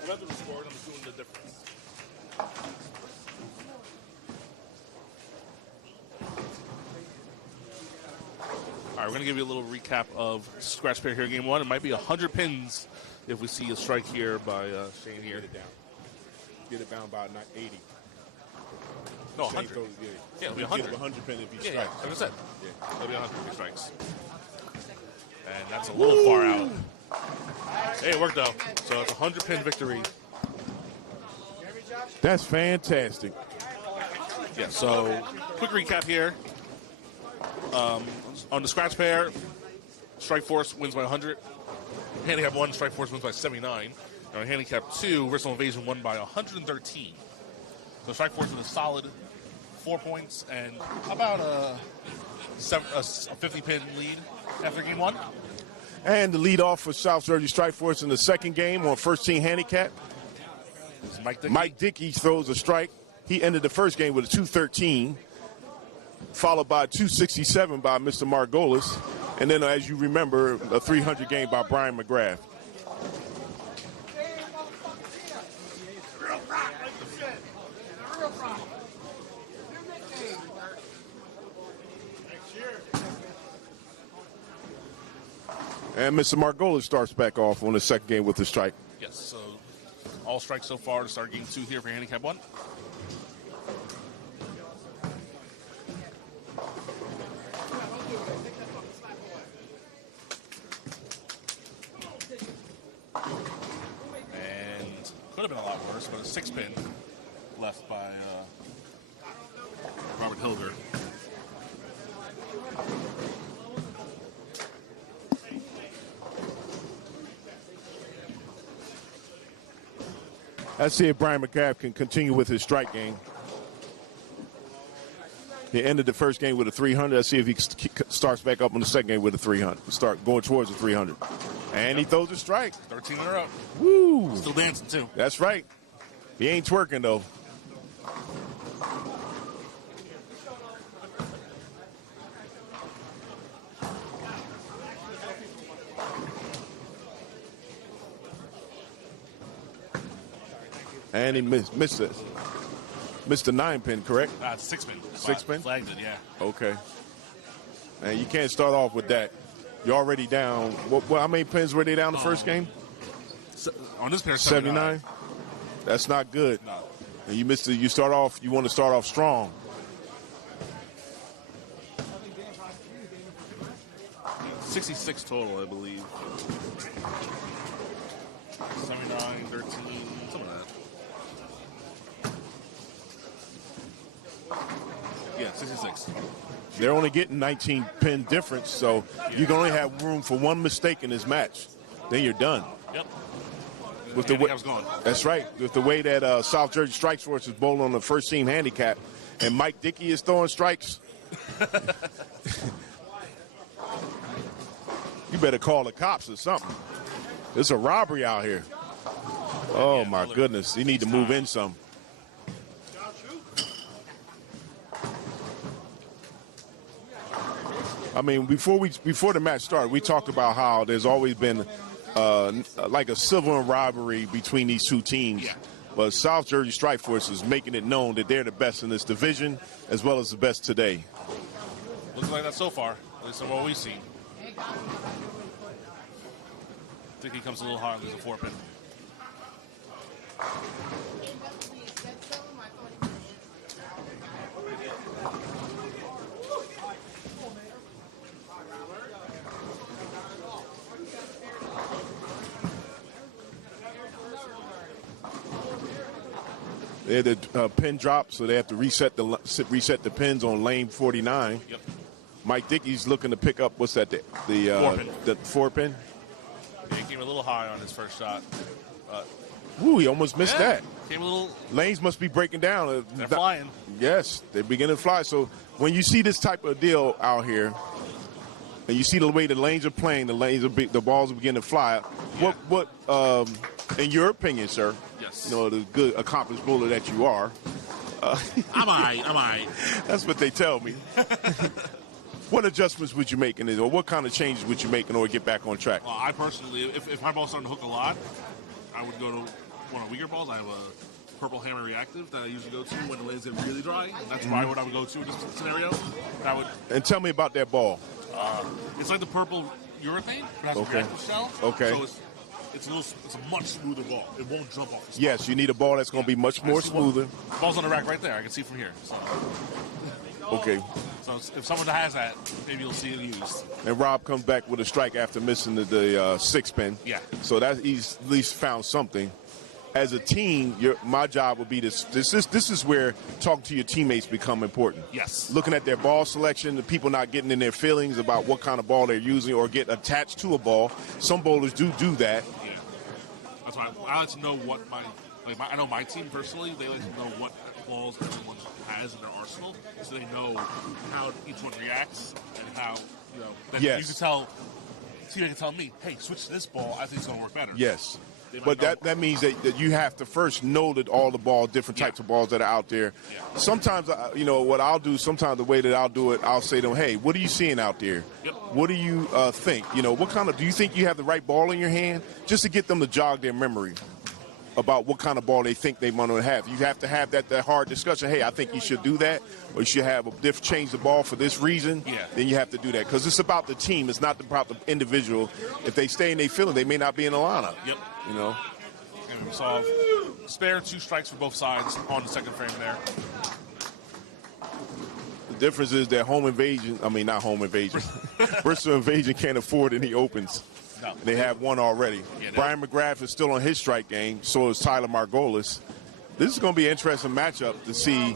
Whoever the scores, I'm just doing the difference. All right, we're going to give you a little recap of Scratch Pair here, game 1. It might be 100 pins if we see a strike here by Shane here. Get it down by 80. No, 100. Yeah, it'll be 100. 100 pin if he Yeah, strikes. like I said. Yeah. It'll be 100 if he strikes. And that's a little far out. Hey, it worked though. So it's a 100 pin victory. That's fantastic. Yeah, so quick recap here. On the Scratch Pair, Strike Force wins by 100. Handicap 1, Strike Force wins by 79. And on Handicap 2, Bristol Invasion won by 113. So Strike Force with a solid 4 points and about a 50-pin lead after game 1. And the lead off for South Jersey Strike Force in the second game on first team handicap. Mike Dickey throws a strike. He ended the first game with a 213, followed by a 267 by Mr. Margolis. And then, as you remember, a 300 game by Brian McGrath. And Mr. Margolis starts back off on the second game with the strike. Yes, so all strikes so far to start game 2 here for Handicap 1. And could have been a lot worse, but a 6-pin left by Robert Hilger. Let's see if Brian McGrath can continue with his strike game. He ended the first game with a 300. Let's see if he starts back up on the second game with a 300. Start going towards a 300. And he throws a strike. 13 in a row. Woo! Still dancing, too. That's right. He ain't twerking, though. And he missed it. Missed the 9-pin, correct? 6-pin. 6-pin? Flagged it, yeah. Okay. And you can't start off with that. You're already down. How many pins were they down the first game? On this pair, 79. That's not good. No. And you missed it. You want to start off strong. $66 total, I believe. 79, 13, something like that. Yeah, 66. They're only getting 19 pin difference, so you can only have room for one mistake in this match. Then you're done. Yep. with the way, handicap's gone. that's right. With the way that South Jersey Strike Force is bowling on the first team handicap, and Mike Dickey is throwing strikes. You better call the cops or something. There's a robbery out here. Oh my goodness! You need to move in some. I mean, before the match started, we talked about how there's always been like a civil rivalry between these two teams. Yeah. But South Jersey Strike Force is making it known that they're the best in this division, as well as the best today. Looks like that so far, at least from what we've seen. I think he comes a little hard. There's a 4-pin. They had the pin drop, so they have to reset the pins on lane 49. Yep. Mike Dickey's looking to pick up, what's that, the 4-pin. The 4-pin? Yeah, he came a little high on his first shot. Ooh, he almost missed that. Came a little. Lanes must be breaking down. They're flying. Yes, they're beginning to fly. So when you see this type of deal out here, and you see the way the lanes are playing, the balls are beginning to fly. Yeah. What in your opinion, sir? Yes. You know, the good accomplished bowler that you are. I'm I. That's what they tell me. What adjustments would you make in it, or what kind of changes would you make in order to get back on track? Well, I personally, if my ball's starting to hook a lot, I would go to one of the weaker balls. I have a purple hammer reactive that I usually go to when the lanes get really dry. That's probably what I would go to in this scenario. And tell me about that ball. It's like the purple urethane. It has a reactive shell. Okay. So it's a much smoother ball. It won't jump off the spot. Yes, you need a ball that's going to be much more smoother. Ball's on the rack right there. I can see from here. So. Okay. So if someone has that, maybe you'll see it used. And Rob comes back with a strike after missing the 6-pin. Yeah. So that he's at least found something. As a team, my job would be this is where talking to your teammates become important. Yes. Looking at their ball selection, the people not getting in their feelings about what kind of ball they're using or get attached to a ball. Some bowlers do that. Yeah. That's why I like to know what I know my team personally, they like to know what balls everyone has in their arsenal, so they know how each one reacts and how, then Yes. you can tell, you can tell me, hey, switch to this ball, I think it's going to work better. Yes. They might But know. that means that you have to first know that all the balls, different types of balls that are out there. Yeah. Sometimes, what I'll do, sometimes the way that I'll do it, I'll say to them, hey, what are you seeing out there? Yep. What do you think? Do you think you have the right ball in your hand? Just to get them to jog their memory about what kind of ball they think they want to have. You have to have that hard discussion. Hey, I think you should do that, or you should have change the ball for this reason. Yeah. Then you have to do that because it's about the team. It's not about the individual. If they stay in their feeling, they may not be in the lineup. Yep. And we saw spare 2 strikes for both sides on the second frame there. The difference is that not home invasion. Bristol Invasion can't afford any opens. No. They have one already. Yeah, Brian McGrath is still on his strike game. So is Tyler Margolis. This is going to be an interesting matchup to see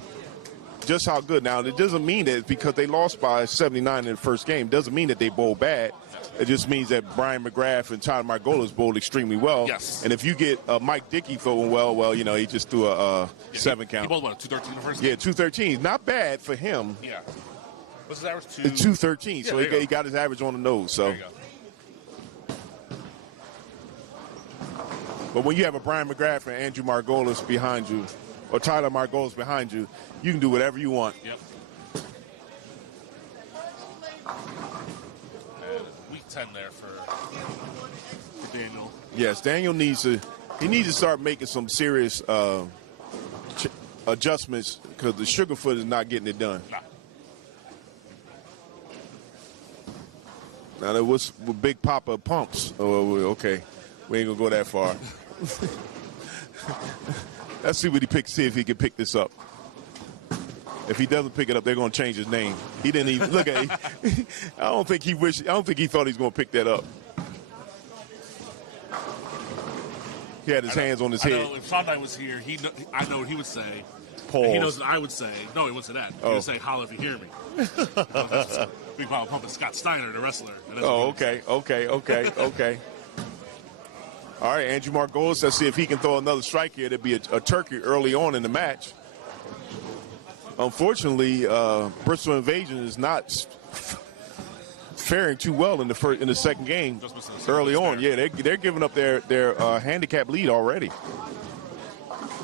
just how good. Now, it doesn't mean that because they lost by 79 in the first game, doesn't mean that they bowled bad. It just means that Brian McGrath and Tyler Margolis bowled extremely well. Yes. And if you get Mike Dickey throwing well, he just threw a 7 count. He bowled, 213 in the first Yeah, game? 213. Not bad for him. Yeah. What's his average? 213. So there you he got his average on the nose. So. There you go. But when you have a Brian McGrath and Andrew Margolis behind you, or Tyler Margolis behind you, you can do whatever you want. Yep. And week 10 there for Daniel. Yes, Daniel needs to start making some serious adjustments because the Sugarfoot is not getting it done. Nah. Now there was Big Papa pumps. Oh, okay, we ain't gonna go that far. Let's see see if he can pick this up. If he doesn't pick it up, they're gonna change his name. He didn't even look at it. I don't think he thought he was gonna pick that up. He had his hands on his head. If Sean Knight was here, I know what he would say. Pause. And he knows what I would say. No, he wouldn't say that. He would say, holla if you hear me. Big Papa Pump is Scott Steiner, the wrestler. Oh, okay. All right, Andrew Margolis, let's see if he can throw another strike here. There'd be a turkey early on in the match. Unfortunately, Bristol Invasion is not faring too well in the second game early on. Yeah, they're giving up their handicap lead already.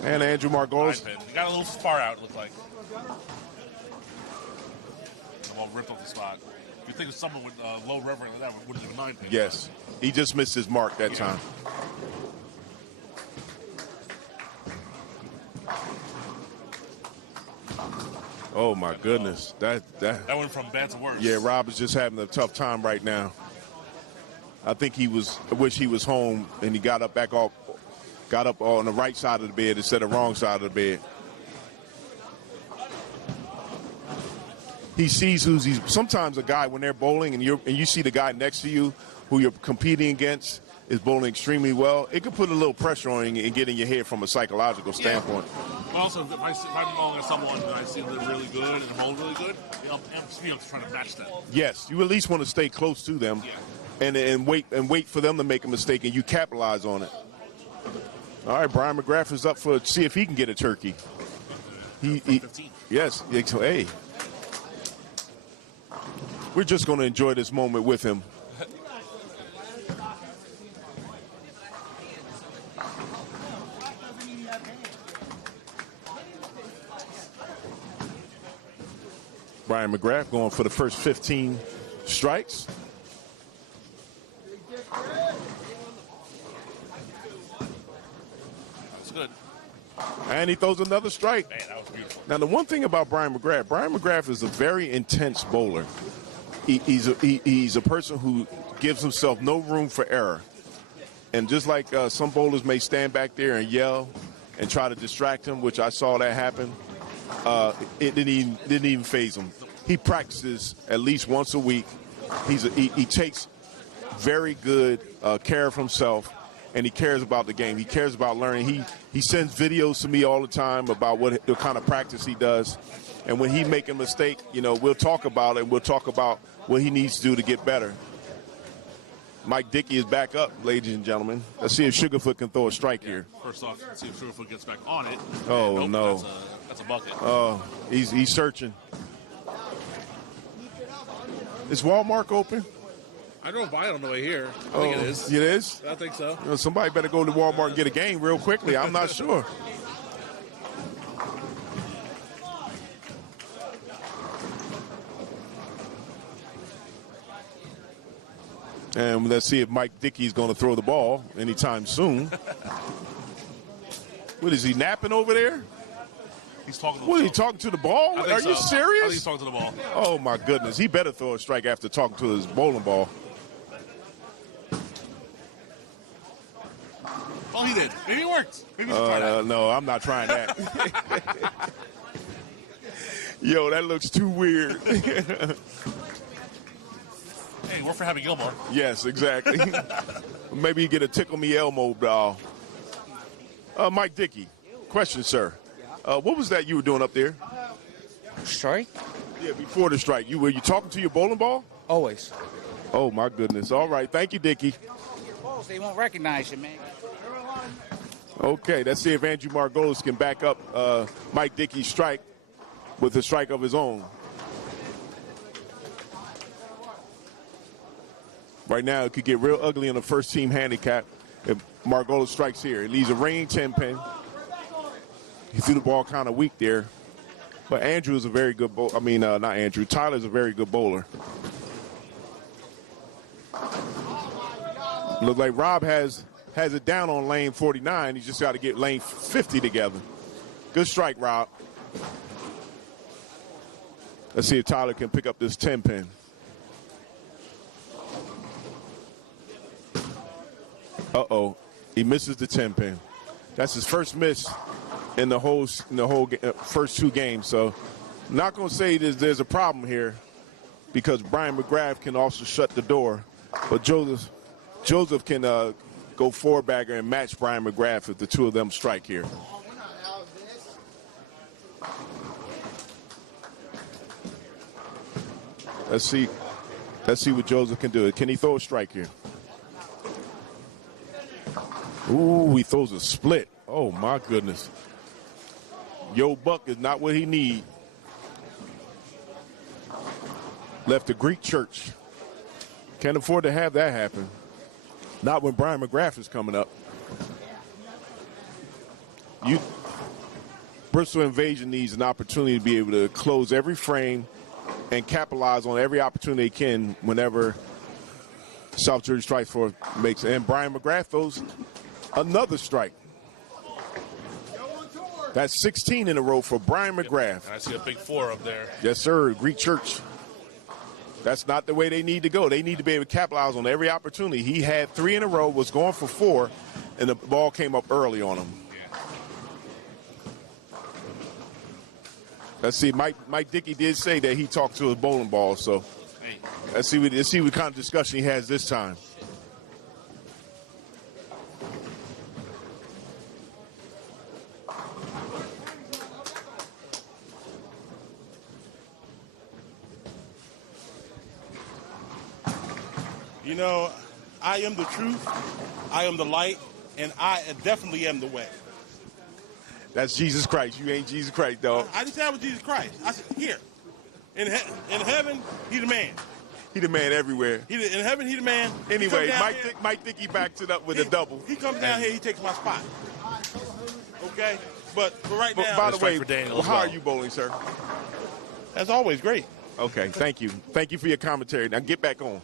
And Andrew Margolis. He got a little far out, it looked like. The ball ripped off the spot. You think of someone with low reverend like that would have been 9 pin. Yes, he just missed his mark that time. Oh my goodness, that went from bad to worse. Yeah, Rob is just having a tough time right now. I think I wish he was home and he got up on the right side of the bed instead of the wrong side of the bed. He sees sometimes a guy when they're bowling and you see the guy next to you who you're competing against is bowling extremely well. It could put a little pressure on you and get in your head from a psychological standpoint. But also, if I'm bowling at someone and I see they're really good and they're bowling really good, I'm trying to match them. Yes, you at least want to stay close to them, and wait for them to make a mistake and you capitalize on it. All right, Brian McGrath is up for see if he can get a turkey. Yes, hey. We're just going to enjoy this moment with him. Brian McGrath going for the first 15 strikes. That's good. And he throws another strike. Man, that was beautiful. Now, the one thing about Brian McGrath is a very intense bowler. He's a person who gives himself no room for error. And just like some bowlers may stand back there and yell and try to distract him, which I saw that happen, it didn't even faze him. He practices at least once a week. He takes very good care of himself, and he cares about the game. He cares about learning. He sends videos to me all the time about what the kind of practice he does. And when he make a mistake, we'll talk about it, and we'll talk about what he needs to do to get better. Mike Dickey is back up, ladies and gentlemen. Let's see if Sugarfoot can throw a strike here. First off, let's see if Sugarfoot gets back on it. Oh, nope, no. That's a bucket. Oh, he's searching. Is Walmart open? I drove by on the way here. I think it is. It is? I think so. Somebody better go to Walmart and get a game real quickly. I'm not sure. And let's see if Mike Dickey's going to throw the ball anytime soon. What is he napping over there? He's talking. What, is he talking to the ball? Are you serious? I think he's talking to the ball. Oh my goodness, he better throw a strike after talking to his bowling ball. Oh, he did. Maybe it worked. Maybe he should try that. No, I'm not trying that. Yo, that looks too weird. Hey, we're for Happy Gilmore. Yes, exactly. Maybe you get a Tickle Me Elmo doll. Mike Dickey, question, sir. What was that you were doing up there? Strike? Yeah, before the strike. Were you talking to your bowling ball? Always. Oh, my goodness. All right. Thank you, Dickey. They won't recognize you, man. Okay, let's see if Andrew Margolis can back up Mike Dickey's strike with a strike of his own. Right now, it could get real ugly in the first team handicap if Margolis strikes here. It leaves a ringing 10-pin. He threw the ball kind of weak there. But Andrew is a very good bowler. I mean, not Andrew. Tyler's a very good bowler. Looks like Rob has it down on lane 49. He's just got to get lane 50 together. Good strike, Rob. Let's see if Tyler can pick up this 10-pin. Uh-oh. He misses the 10-pin. That's his first miss in the whole first two games. So I'm not going to say there's a problem here because Brian McGrath can also shut the door. But Joseph can go four-bagger and match Brian McGrath if the two of them strike here. Let's see what Joseph can do. Can he throw a strike here? Ooh, he throws a split. Oh, my goodness. Yo Buck is not what he need. Left the Greek church. Can't afford to have that happen. Not when Brian McGrath is coming up. Bristol Invasion needs an opportunity to be able to close every frame and capitalize on every opportunity they can whenever South Jersey strikes for makes it. And Brian McGrath throws another strike. That's 16 in a row for Brian McGrath. And I see a big 4 up there. Yes, sir. Greek church. That's not the way they need to go. They need to be able to capitalize on every opportunity. He had 3 in a row, was going for 4, and the ball came up early on him. Let's see. Mike Dickey did say that he talked to his bowling ball, so let's see what kind of discussion he has this time. You know, I am the truth, I am the light, and I definitely am the way. That's Jesus Christ. You ain't Jesus Christ, dog. I just said I was Jesus Christ. I said, here. In heaven, he the man. He the man everywhere. In heaven, he the man. Anyway, Mike Dickey backed it up with a double. He comes down here, he takes my spot. Okay? But right now, by the way, how are well. you bowling, sir? that's always great. Okay, thank you. Thank you for your commentary. Now get back on.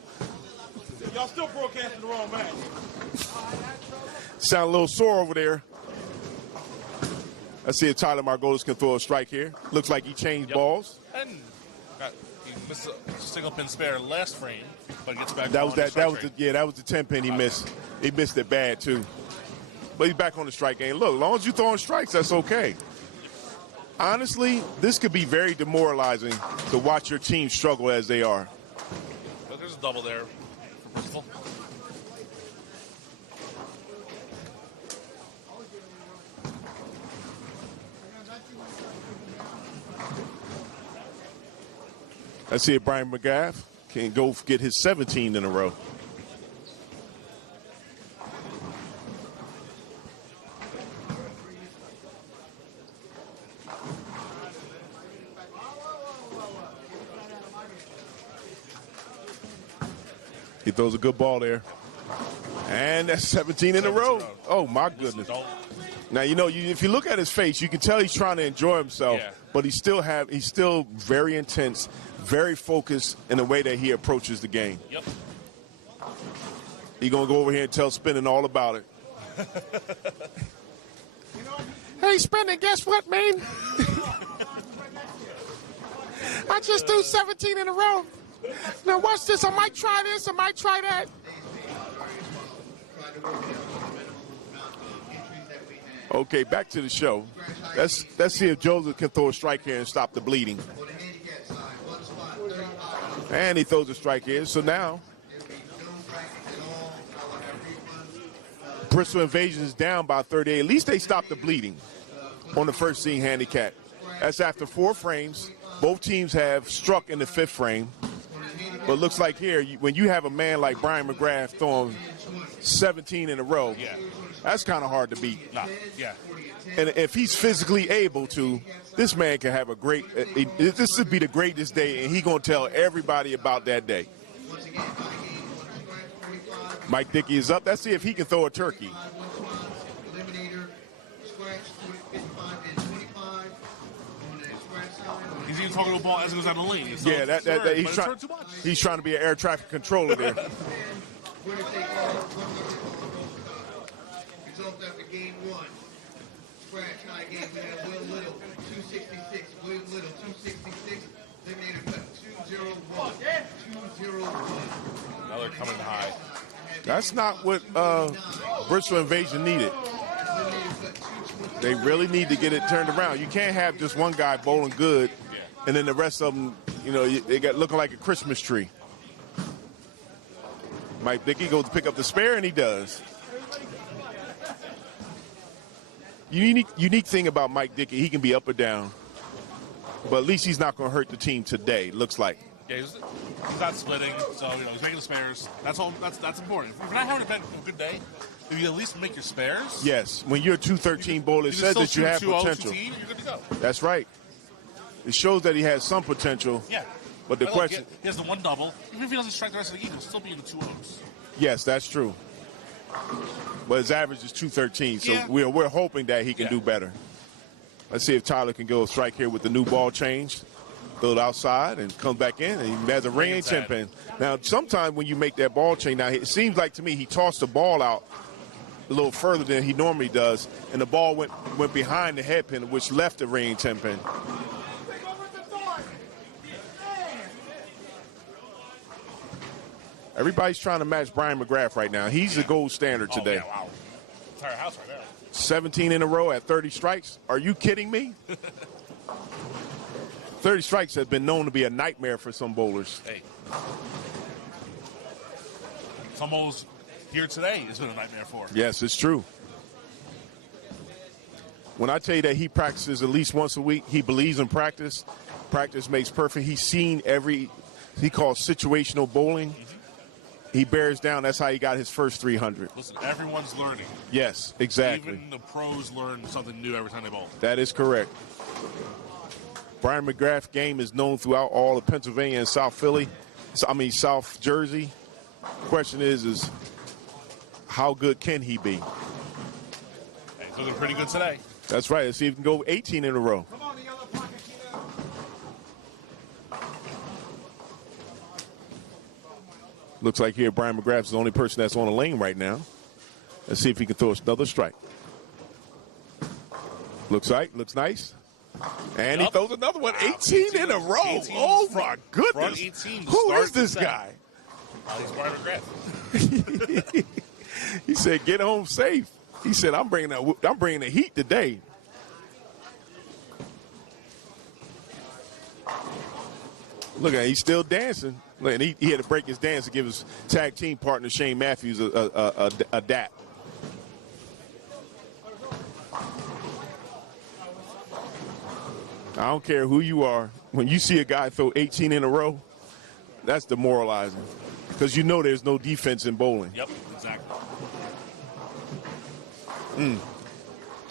Y'all still broadcasting the wrong match. Sound a little sore over there. Let's see if Tyler Margolis can throw a strike here. Looks like he changed balls. And he missed a single pin spare last frame, but gets back That on was the that. strike That was rate. that was the 10 pin he missed. He missed it bad too. But he's back on the strike game. Look, as long as you're throwing strikes, that's okay. Honestly, this could be very demoralizing to watch your team struggle as they are. Look, there's a double there for Bristol. Let's see if Brian McGrath can go get his 17 in a row. He throws a good ball there. And that's 17 in a row. Oh, my goodness. Now, if you look at his face, you can tell he's trying to enjoy himself, but he's still very intense, very focused in the way that he approaches the game. Yep. He's going to go over here and tell Spinning all about it. Hey, Spinning, guess what, man? I just threw 17 in a row. Now, watch this. I might try this. I might try that. Okay, back to the show. Let's see if Joseph can throw a strike here and stop the bleeding. And he throws a strike here. So now, Bristol Invasion is down by 38. At least they stopped the bleeding on the first scene handicap. That's after 4 frames. Both teams have struck in the 5th frame. But looks like here, when you have a man like Brian McGrath throwing 17 in a row, that's kind of hard to beat. And if he's physically able to, this man can have a great, this would be the greatest day, and he's going to tell everybody about that day. Mike Dickey is up. Let's see if he can throw a turkey. He's even talking to the ball as it goes out of the lane. So Yeah, he's trying to be an air traffic controller there. Results after game 1. Scratch high game. We have Will Little, 266. Will Little, 266. Eliminator cut, 201. 201. Now they're coming high. That's not what Bristol Invasion needed. They really need to get it turned around. You can't have just one guy bowling good, and then the rest of them, they got looking like a Christmas tree. Mike Dickey goes to pick up the spare, and he does. Unique thing about Mike Dickey, he can be up or down, but at least he's not going to hurt the team today, looks like. Yeah, He's not splitting, so he's making the spares. That's all. That's important. If you're not having a good day, if you at least make your spares. Yes, when you're a 213 bowler, it says that you have potential. You're good to go. That's right. It shows that he has some potential. Yeah. But the question, he has the one double. Even if he doesn't strike the rest of the game, he'll still be in the 2-0s. yes, that's true. But his average is 213, so Yeah. we're hoping that he can do better. Let's see if Tyler can go strike here with the new ball change. Throw it outside and comes back in, and he has a ring 10 pin. Now, sometimes when you make that ball change, now it seems like to me he tossed the ball out a little further than he normally does, and the ball went behind the head pin, which left the ring 10 pin. Everybody's trying to match Brian McGrath right now. He's the gold standard today. Oh, yeah, wow. Entire house right now. 17 in a row at 30 strikes. Are you kidding me? 30 strikes has been known to be a nightmare for some bowlers. Hey. Some bowlers here today has been a nightmare for. Yes, it's true. When I tell you that he practices at least once a week, he believes in practice. Practice makes perfect. He's seen he calls situational bowling. He bears down. That's how he got his first 300. Listen, everyone's learning. Yes, exactly. Even the pros learn something new every time they bowl. That is correct. Brian McGrath's game is known throughout all of Pennsylvania and South South Jersey. Question is how good can he be? Hey, he's looking pretty good today. That's right. Let's see if he can go 18 in a row. Looks like here Brian McGrath is the only person that's on the lane right now. Let's see if he can throw another strike. Looks nice. And he throws another one. 18 in a row. Oh, my goodness. Who is this guy? He's Brian McGrath. He said, get home safe. He said, I'm bringing the heat today. Look at him. He's still dancing. And he had to break his dance to give his tag team partner, Shane Matthews, a dap. I don't care who you are. When you see a guy throw 18 in a row, that's demoralizing. Because you know there's no defense in bowling. Yep, exactly.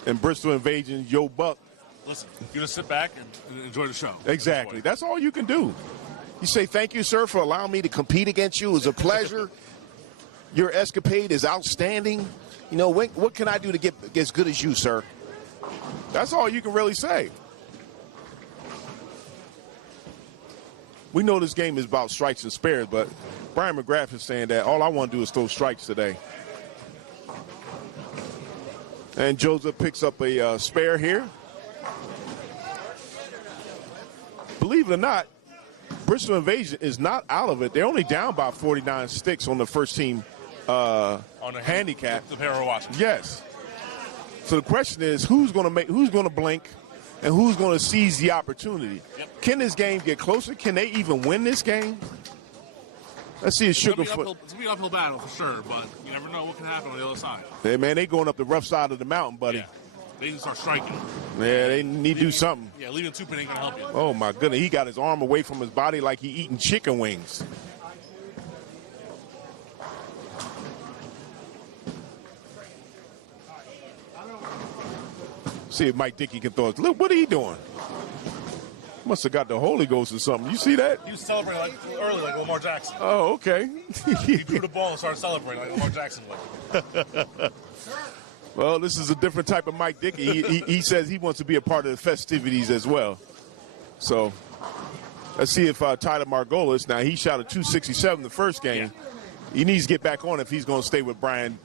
And Bristol Invasion, Joe Buck. Listen, you're going to sit back and enjoy the show. Exactly. That's all you can do. You say, thank you, sir, for allowing me to compete against you. It was a pleasure. Your escapade is outstanding. You know, what can I do to get as good as you, sir? That's all you can really say. We know this game is about strikes and spares, but Brian McGrath is saying that all I want to do is throw strikes today. And Joseph picks up a spare here. Believe it or not, Bristol Invasion is not out of it. They're only down by 49 sticks on the first team on the handicap. The pair are watching. Yes. So the question is, who's going to blink, and who's going to seize the opportunity? Yep. Can this game get closer? Can they even win this game? Let's see if Sugarfoot. It's going to be an uphill battle for sure, but you never know what can happen on the other side. Hey, man, they going up the rough side of the mountain, buddy. Yeah. They need to start striking. Yeah, they need to do something. Yeah, leaving two-pin ain't going to help you. Oh, my goodness. He got his arm away from his body like he eating chicken wings. See if Mike Dickey can throw it. Look, what are he doing? Must have got the Holy Ghost or something. You see that? He was celebrating early like Lamar Jackson. Oh, okay. He threw the ball and started celebrating like Lamar Jackson would. Well, this is a different type of Mike Dickey. He says he wants to be a part of the festivities as well. So let's see if Tyler Margolis, now he shot a 267 the first game. Yeah. He needs to get back on if he's going to stay with Brian,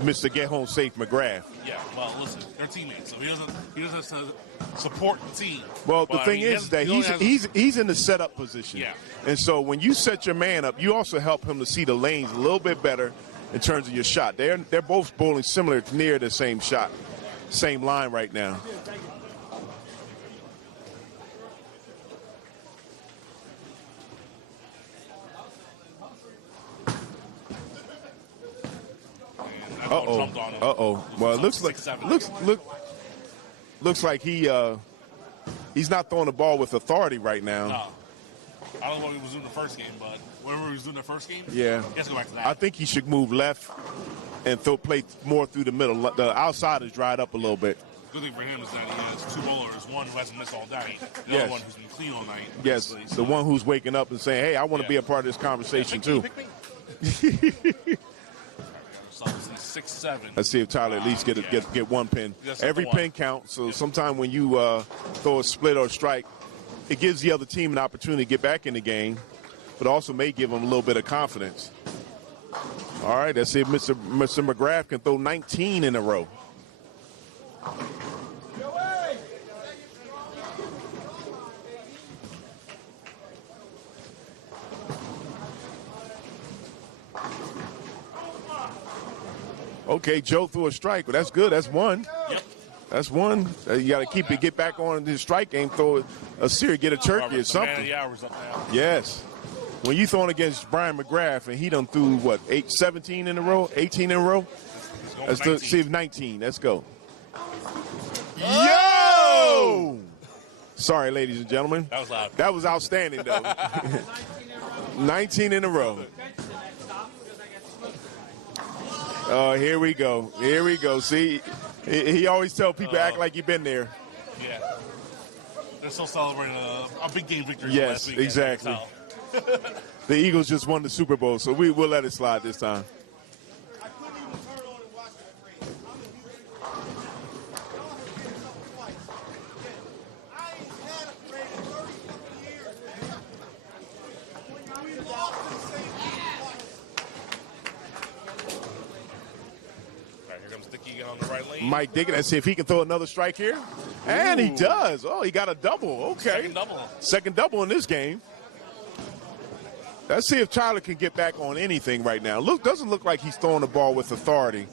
Mr. Get Home Safe McGrath. Yeah, well, listen, they're teammates, so he doesn't have to support the team. Well, the thing is that he's in the setup position. Yeah. And so when you set your man up, you also help him to see the lanes a little bit better in terms of your shot. They're both bowling similar, near the same shot, same line right now. Uh-oh. Well, it looks like he's not throwing the ball with authority right now. No. I don't know what he was doing the first game, but whatever he was doing the first game, Yeah. he has to go back to that. I think he should move left and play more through the middle. The outside is dried up a little bit. Good thing for him is that he has two bowlers, one who hasn't missed all night, the Yes. other one who's been clean all night. Yes, basically. the one who's waking up and saying, hey, I want to be a part of this conversation, too. Pick me. So obviously 6-7. Let's see if Tyler at least get one pin. Yes, Every one. pin counts, so sometime when you throw a split or a strike, it gives the other team an opportunity to get back in the game, but also may give them a little bit of confidence. All right, let's see if Mr. McGrath can throw 19 in a row. Okay, Joe threw a strike, but that's good. That's one. Yep. That's one. You got to keep it, get back on the strike game, throw a series, get a turkey Robert, or the man of something. the hour's up now. Yes. When you throwing against Brian McGrath and he done threw, what, 17 in a row, 18 in a row? He's going Let's for do, 19. see if 19. Let's go. Yo! Sorry, ladies and gentlemen. That was loud. That was outstanding, though. 19 in a row. Oh, here we go. Here we go. See, he always tell people act like you've been there. Yeah. They're still celebrating a big game victory. Yes, last weekend. exactly. So, The Eagles just won the Super Bowl, so we'll let it slide this time. all right, here comes Dickey again on the right lane. Mike Dickey, let's see if he can throw another strike here. And he does. Oh, he got a double. Okay. Second double. Second double in this game. Let's see if Tyler can get back on anything right now. Doesn't look like he's throwing the ball with authority.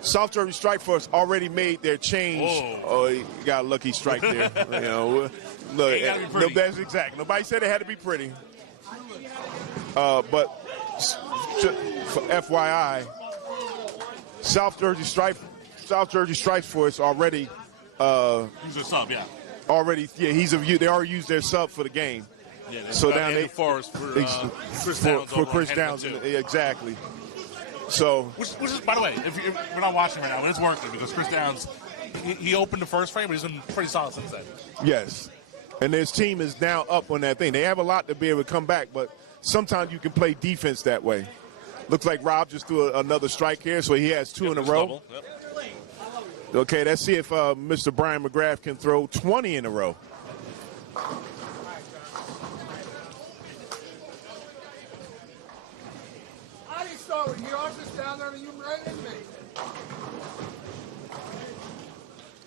South Jersey Strike Force already made their change. Whoa. Oh, he got a lucky strike there. You know, look, Ain't gotta be pretty. that's exact. Nobody said it had to be pretty. But for FYI, South Jersey Strike Force already. Use a sub, yeah. They already used their sub for the game. Yeah, So down Andrew they Forrest for Chris Downs. for over Chris on Downs, Henderson, too. exactly. So Which is, by the way, if we're not watching right now, but it's working because Chris Downs, he opened the first frame, but he's been pretty solid since then. yes, and his team is now up on that thing. They have a lot to be able to come back, but sometimes you can play defense that way. Looks like Rob just threw another strike here, so he has two in a row. Double. Yep. Okay, let's see if Mr. Brian McGrath can throw 20 in a row. I didn't start with you. I was just down there and you ran into me.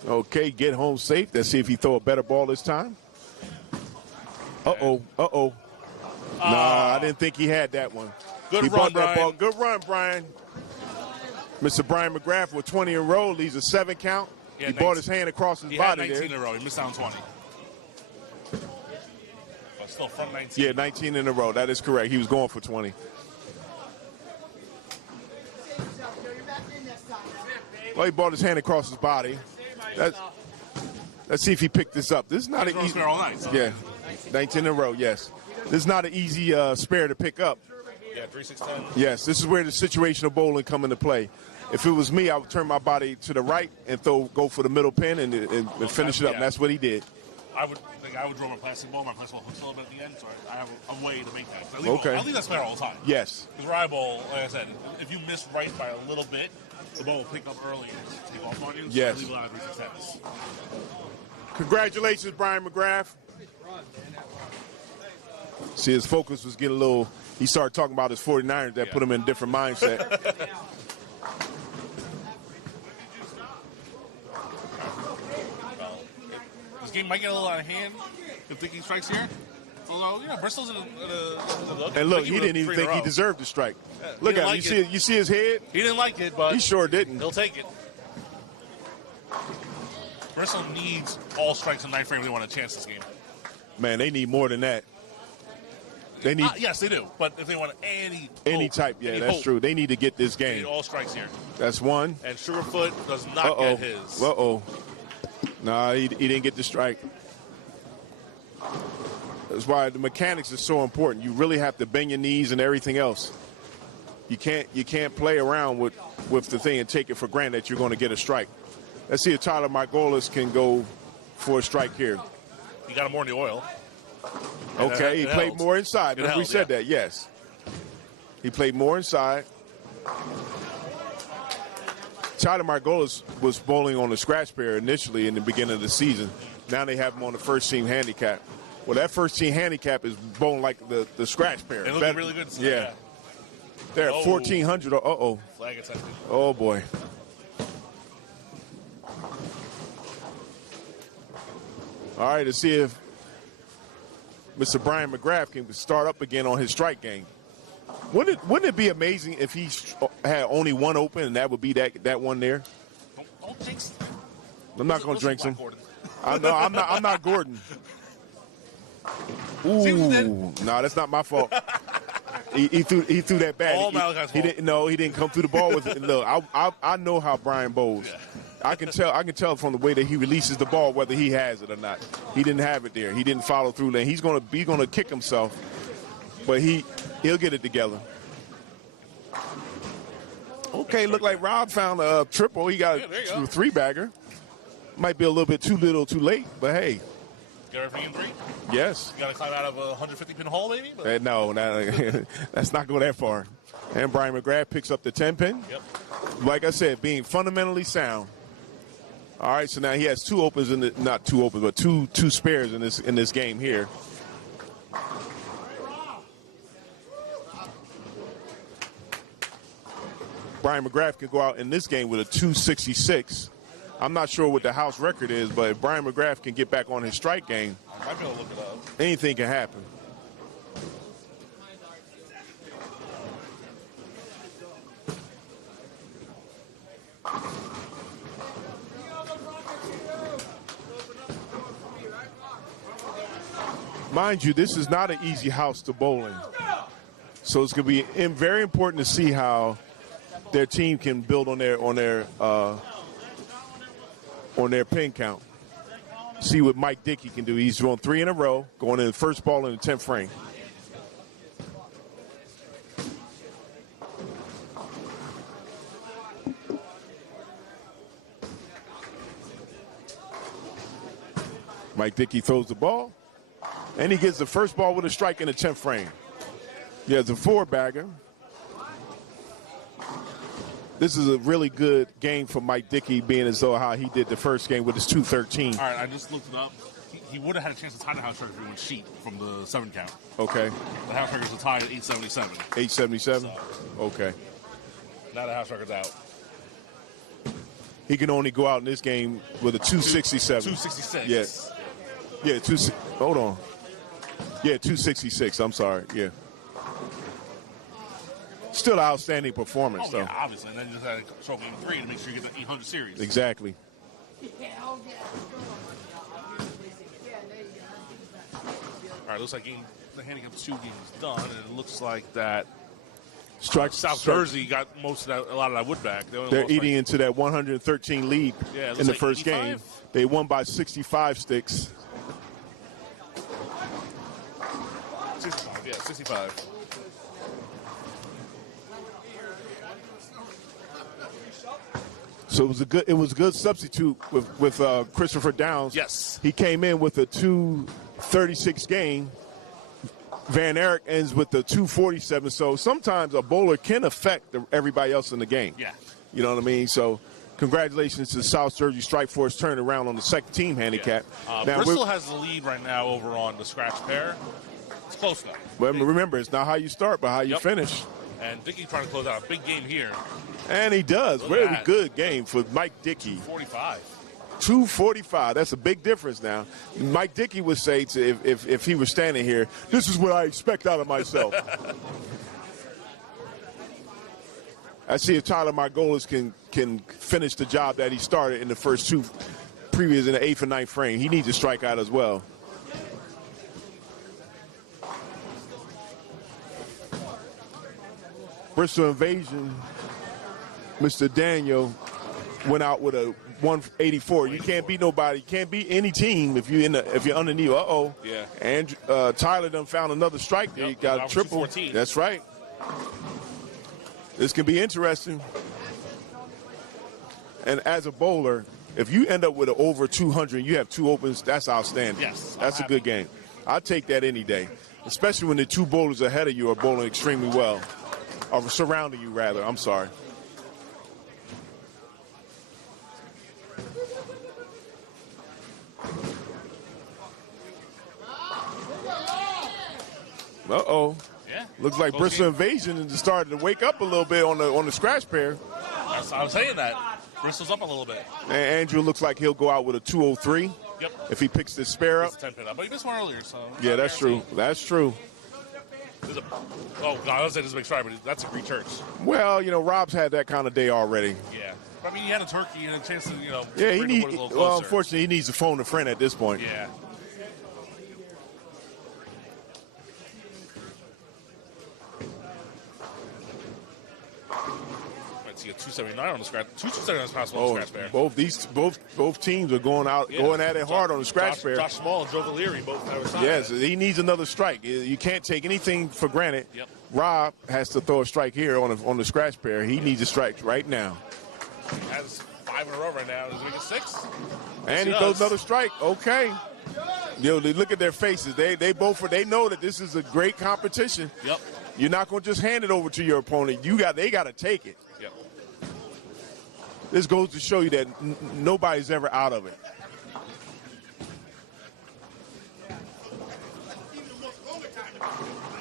Okay, get home safe. Let's see if he throw a better ball this time. Uh-oh. Nah, I didn't think he had that one. Good He run, bumped that Brian. ball. Good run, Brian. Mr. Brian McGrath with 20 in a row leaves a 7 count. Yeah, He 19. brought his hand across his He had body 19 there. in a row. He missed out on 20. But still from 19. Yeah, 19 in a row. That is correct. He was going for 20. Well, he brought his hand across his body. Let's see if he picked this up. This is not He's an run easy. spare all night. So. Yeah, 19 in a row. Yes, this is not an easy spare to pick up. Yeah, 3-6-10. Yes, this is where the situational bowling come into play. If it was me, I would turn my body to the right and go for the middle pin and finish it up. Yeah. And that's what he did. I would draw my plastic ball. My plastic ball hooks a little bit at the end, so I have a way to make that. Okay. I leave that spare all the time. Yes. Because rye ball, like I said, if you miss right by a little bit, the ball will pick up early and take off on you. So Yes. I leave a lot of 3-6-10s. Congratulations, Brian McGrath. See, his focus was getting a little. He started talking about his 49ers that put him in a different mindset. This game might get a little out of hand if Dickey strikes here. Although, Bristol's in a look. And look, Dickey he with a didn't even 3 in a think he row. deserved the strike. he Look didn't at him. like You it. see his head? He didn't like it, but He sure didn't. he'll take it. Bristol needs all strikes in 9th frame if they want a chance this game. Man, they need more than that. They need Yes, they do. But if they want any hope, type. Yeah, any that's hope, true. They need to get this They need game. all strikes here. That's one. And Sugarfoot does not Uh-oh. get his. Uh-oh. Nah, he didn't get the strike. That's why the mechanics is so important. You really have to bend your knees and everything else. You can't play around with the thing and take it for granted that you're going to get a strike. Let's see if Tyler Margolis can go for a strike here. He got him more in the oil. Okay, he played held. more inside. It We held, said yeah. that, yes. He played more inside. Tyler Margolis was bowling on the scratch pair initially in the beginning of the season. Now they have him on the first team handicap. Well, that first team handicap is bowling like the scratch pair. It looked really good. Yeah. They're at 1,400. Uh-oh. Flag attempted. Oh, boy. All right, let's see if Mr. Brian McGrath can start up again on his strike game. Wouldn't it be amazing if he had only one open and that would be that one there? Don't jinx. I'm not going to jinx him. Gordon. I know I'm not Gordon. Ooh, no, that's not my fault. He threw that bad. All Malachi's fault. He didn't come through the ball with it. Look, I know how Brian bowls. Yeah. I can tell from the way that he releases the ball whether he has it or not. He didn't have it there. He didn't follow through lane. He's gonna kick himself, but he'll get it together. Okay, look like Rob found a triple. He got a three-bagger. Might be a little bit too little, too late, but hey. Get everything in three? Yes. You got to climb out of a 150-pin hole, maybe? But... No, let's not go that far. And Brian McGrath picks up the 10-pin. Yep. Like I said, being fundamentally sound. All right, so now he has two opens not two opens, but two spares in this game here. Brian McGrath can go out in this game with a 266. I'm not sure what the house record is, but if Brian McGrath can get back on his strike game, I might be able to look it up. anything can happen. Mind you, this is not an easy house to bowl in. So it's going to be very important to see how their team can build on their pin count. See what Mike Dickey can do. He's thrown 3 in a row, going in the first ball in the 10th frame. Mike Dickey throws the ball, and he gets the first ball with a strike in the 10th frame. He has a 4-bagger. This is a really good game for Mike Dickey, being as though how he did the first game with his 213. All right, I just looked it up. He would have had a chance to tie the house record if he went sheet from the 7 count. Okay. The house record's a tie at 877. 877? So, okay. now the house record's out. He can only go out in this game with a 267. 266. Yes. Yeah, hold on. Yeah, 266. I'm sorry. Yeah. Still an outstanding performance, though. Yeah, obviously. And then you just had to show game 3 to make sure you get the 800 series. Exactly. All right, looks like the handicap 2 game's done, and it looks like that South Jersey got a lot of that wood back. They're eating into that 113 lead in the first 85? game. They won by 65 sticks. 65, yeah, 65. So it was a good substitute with Christopher Downs. Yes. He came in with a 236 game. Van Erich ends with the 247. So sometimes a bowler can affect everybody else in the game. Yeah. You know what I mean? So congratulations to South Jersey Strike Force turning around on the second team handicap. Yeah. Bristol has the lead right now over on the scratch pair. It's close though. But remember, it's not how you start, but how you finish. And Dickey's trying to close out a big game here. And he does. Very good game for Mike Dickey. 45. 245. That's a big difference now. Mike Dickey would say, if he was standing here, this is what I expect out of myself. I see if Tyler Margolis can finish the job that he started in the first 2 previous in the 8th and 9th frame. He needs to strike out as well. Bristol Invasion, Mr. Daniel went out with a 184. You can't beat nobody. You can't beat any team if you're underneath. Yeah. And Tyler done found another strike there. Yep, He got a over triple. 214. That's right. This can be interesting. And as a bowler, if you end up with an over 200, you have 2 opens, that's outstanding. Yes, That's I'm a good game. I'll take that any day, especially when the 2 bowlers ahead of you are bowling extremely well, or surrounding you, rather. I'm sorry. Uh-oh. Yeah. Looks like Bristol Invasion is starting to wake up a little bit on the scratch pair. I was saying that. Bristol's up a little bit. And Andrew looks like he'll go out with a 203 Yep. if he picks this spare up. It's 10 pin up. But he missed one earlier, so. Yeah, that's true. That's true. Oh, no, I was saying this big strike, but that's a return. Well, Rob's had that kind of day already. Yeah. But, I mean, he had a turkey and a chance to, Yeah, bring the board a little closer. well, unfortunately, he needs to phone a friend at this point. Yeah. Let's see a 279 on the scratch. 279 is possible on the scratch pair. Both teams are going at it hard on the scratch pair. Josh Small and Joe Valeri both have a side. Yes, he needs another strike. You can't take anything for granted. Yep. Rob has to throw a strike here on the scratch pair. He needs a strike right now. He has 5 in a row right now. Is he get 6? And he throws another strike. Okay. They look at their faces. They know that this is a great competition. Yep. You're not going to just hand it over to your opponent. They got to take it. Yep. This goes to show you that nobody's ever out of it.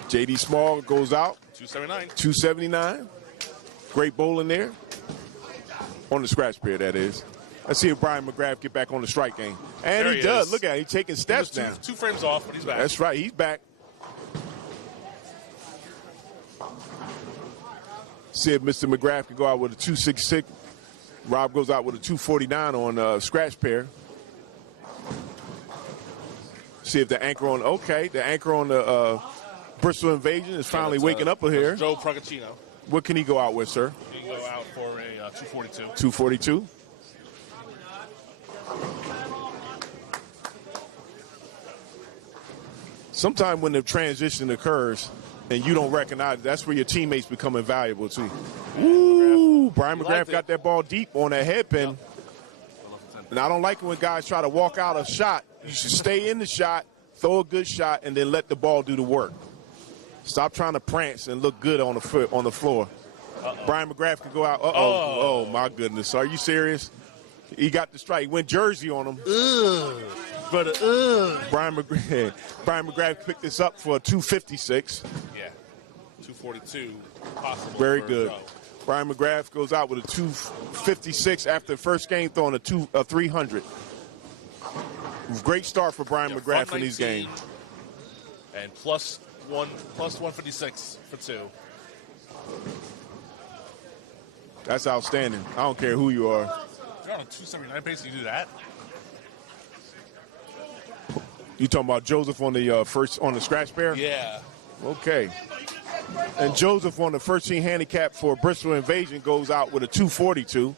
J.D. Small goes out. 279. 279. Great bowling there. On the scratch pair, that is. Let's see if Brian McGrath get back on the strike game. And There he he does. is. Look at him. He's taking steps He was now. two frames off, but he's back. That's right. He's back. See if Mr. McGrath can go out with a 266. Rob goes out with a 249 on scratch pair. See if the anchor on the Bristol Invasion is finally waking up here. Joe Procaccino. What can he go out with, sir? He can go out for a 242. 242. Sometime when the transition occurs and you don't recognize it, that's where your teammates become invaluable too. Ooh, Brian McGrath got that ball deep on that headpin. And I don't like it when guys try to walk out a shot. You should stay in the shot, throw a good shot, and then let the ball do the work. Stop trying to prance and look good on the floor. Brian McGrath can go out. Oh, my goodness. Are you serious? He got the strike. He went jersey on him. But Brian McGrath picked this up for a 256. Yeah. 242 possible. Very for good. Joe. Brian McGrath goes out with a 256 after the first game, throwing a 300. Great start for Brian McGrath in these games. And plus 156 for 2. That's outstanding. I don't care who you are. You're on a 279 pace, you do that? You talking about Joseph on the scratch pair? Yeah. Okay. And Joseph on the first team handicap for Bristol Invasion goes out with a 242.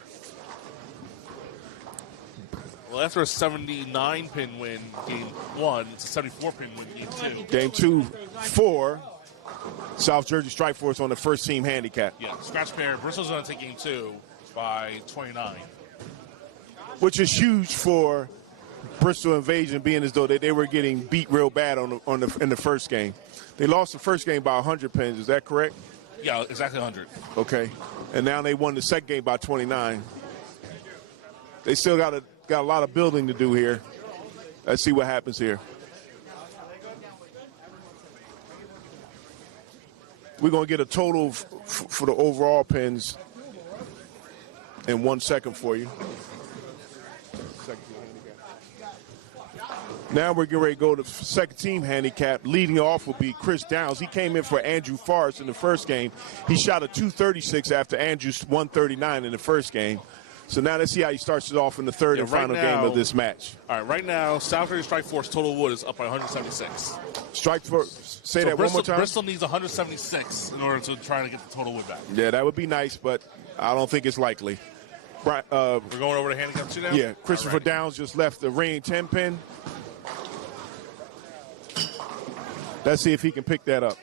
Well, after a 79-pin win game 1, it's a 74-pin win game 2. Game 2 for South Jersey Strike Force on the first team handicap. Yeah, scratch pair. Bristol's going to take game 2 by 29. Which is huge for Bristol Invasion, being as though they were getting beat real bad in the first game. They lost the first game by 100 pins. Is that correct? Yeah, exactly 100. Okay. And now they won the second game by 29. They still got a lot of building to do here. Let's see what happens here. We're going to get a total for the overall pins in 1 second for you. Now we're getting ready to go to second team handicap. Leading off will be Chris Downs. He came in for Andrew Forrest in the first game. He shot a 236 after Andrew's 139 in the first game. So now let's see how he starts it off in the third and final game of this match. All right, right now, South Jersey Strike Force total wood is up by 176. Strike Force, say that one more time. Bristol needs 176 in order to try to get the total wood back. Yeah, that would be nice, but I don't think it's likely. We're going over to handicap 2 now? Yeah, Christopher Alrighty. Downs just left the ring 10 pin. Let's see if he can pick that up.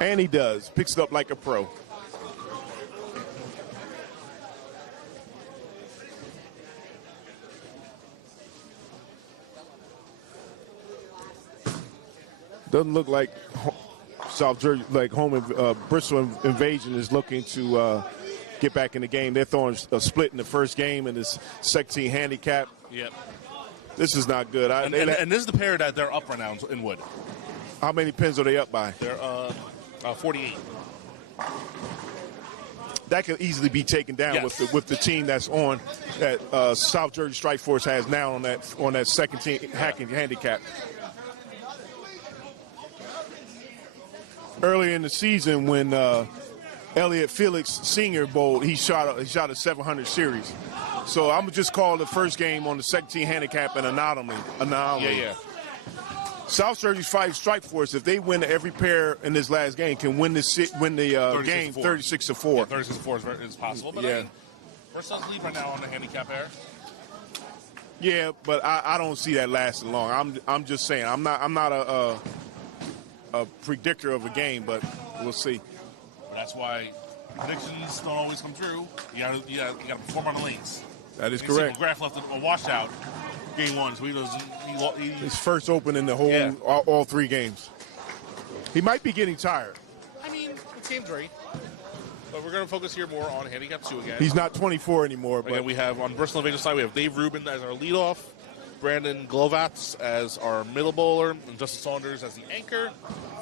And he does. Picks it up like a pro. Doesn't look like South Jersey, like Bristol Invasion is looking to get back in the game. They're throwing a split in the first game and this 16 handicap. Yep. This is not good. And this is the pair that they're up right now in Wood. How many pins are they up by? They're 48. That could easily be taken down Yes. with the team that's on that South Jersey Strike Force has now on that second team hacking handicap. Earlier in the season, when Elliott Felix Sr. bowled, he shot a 700 series. So I'm just call the first game on the second team handicap an anomaly. Yeah. South Jersey Strike Force, if they win every pair in this last game, can win the game 36-4. Yeah, 36-4 is possible. But Yeah. I mean, Bristol's lead right now on the handicap pair. Yeah, but I don't see that lasting long. I'm just saying I'm not a predictor of a game, but we'll see. That's why predictions don't always come true. You got to perform on the lanes. That is You correct. see, McGrath left a washout game 1, so he His first open in the whole Yeah. all 3 games. He might be getting tired. I mean, it's game 3. But we're going to focus here more on handicap 2 again. He's not 24 anymore. But Again, we have on Bristol Invasion side, we have Dave Rubin as our leadoff, Brandon Glovats as our middle bowler, and Justin Saunders as the anchor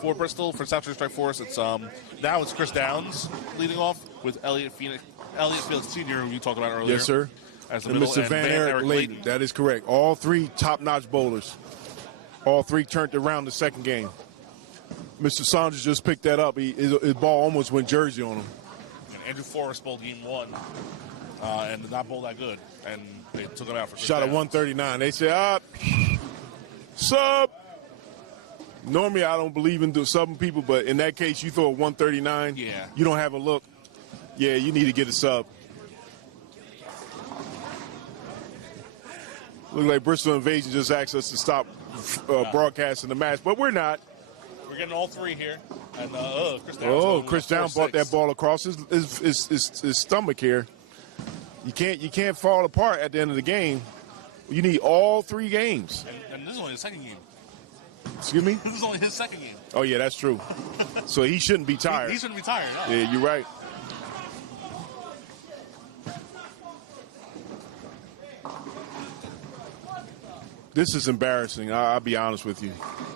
for Bristol. For South Jersey Strike Force, it's now it's Chris Downs leading off with Elliott Felix Sr., who you talked about earlier. Yes, sir. As the And middle, Mr. Van Eric Layton. That is correct. All 3 top-notch bowlers. All 3 turned around the second game. Mr. Saunders just picked that up. His ball almost went jersey on him. And Andrew Forrest bowled game 1 and did not bowl that good. And they took him out for Chris Shot at Downs. 139. They said, sub. Normally, I don't believe in subbing people, but in that case, you throw a 139. Yeah. You don't have a look. Yeah, you need to get a sub. Look like Bristol Invasion just asked us to stop broadcasting the match, but we're not. We're getting all 3 here. And Chris Downs. Oh, going Chris Downs 4-6. brought that ball across his stomach here. You can't fall apart at the end of the game. You need all 3 games. And this is only the second game. Excuse me? This is only his second game. Oh, yeah, that's true. So he shouldn't be tired. He shouldn't be tired. No. Yeah, you're right. This is embarrassing. I'll be honest with you.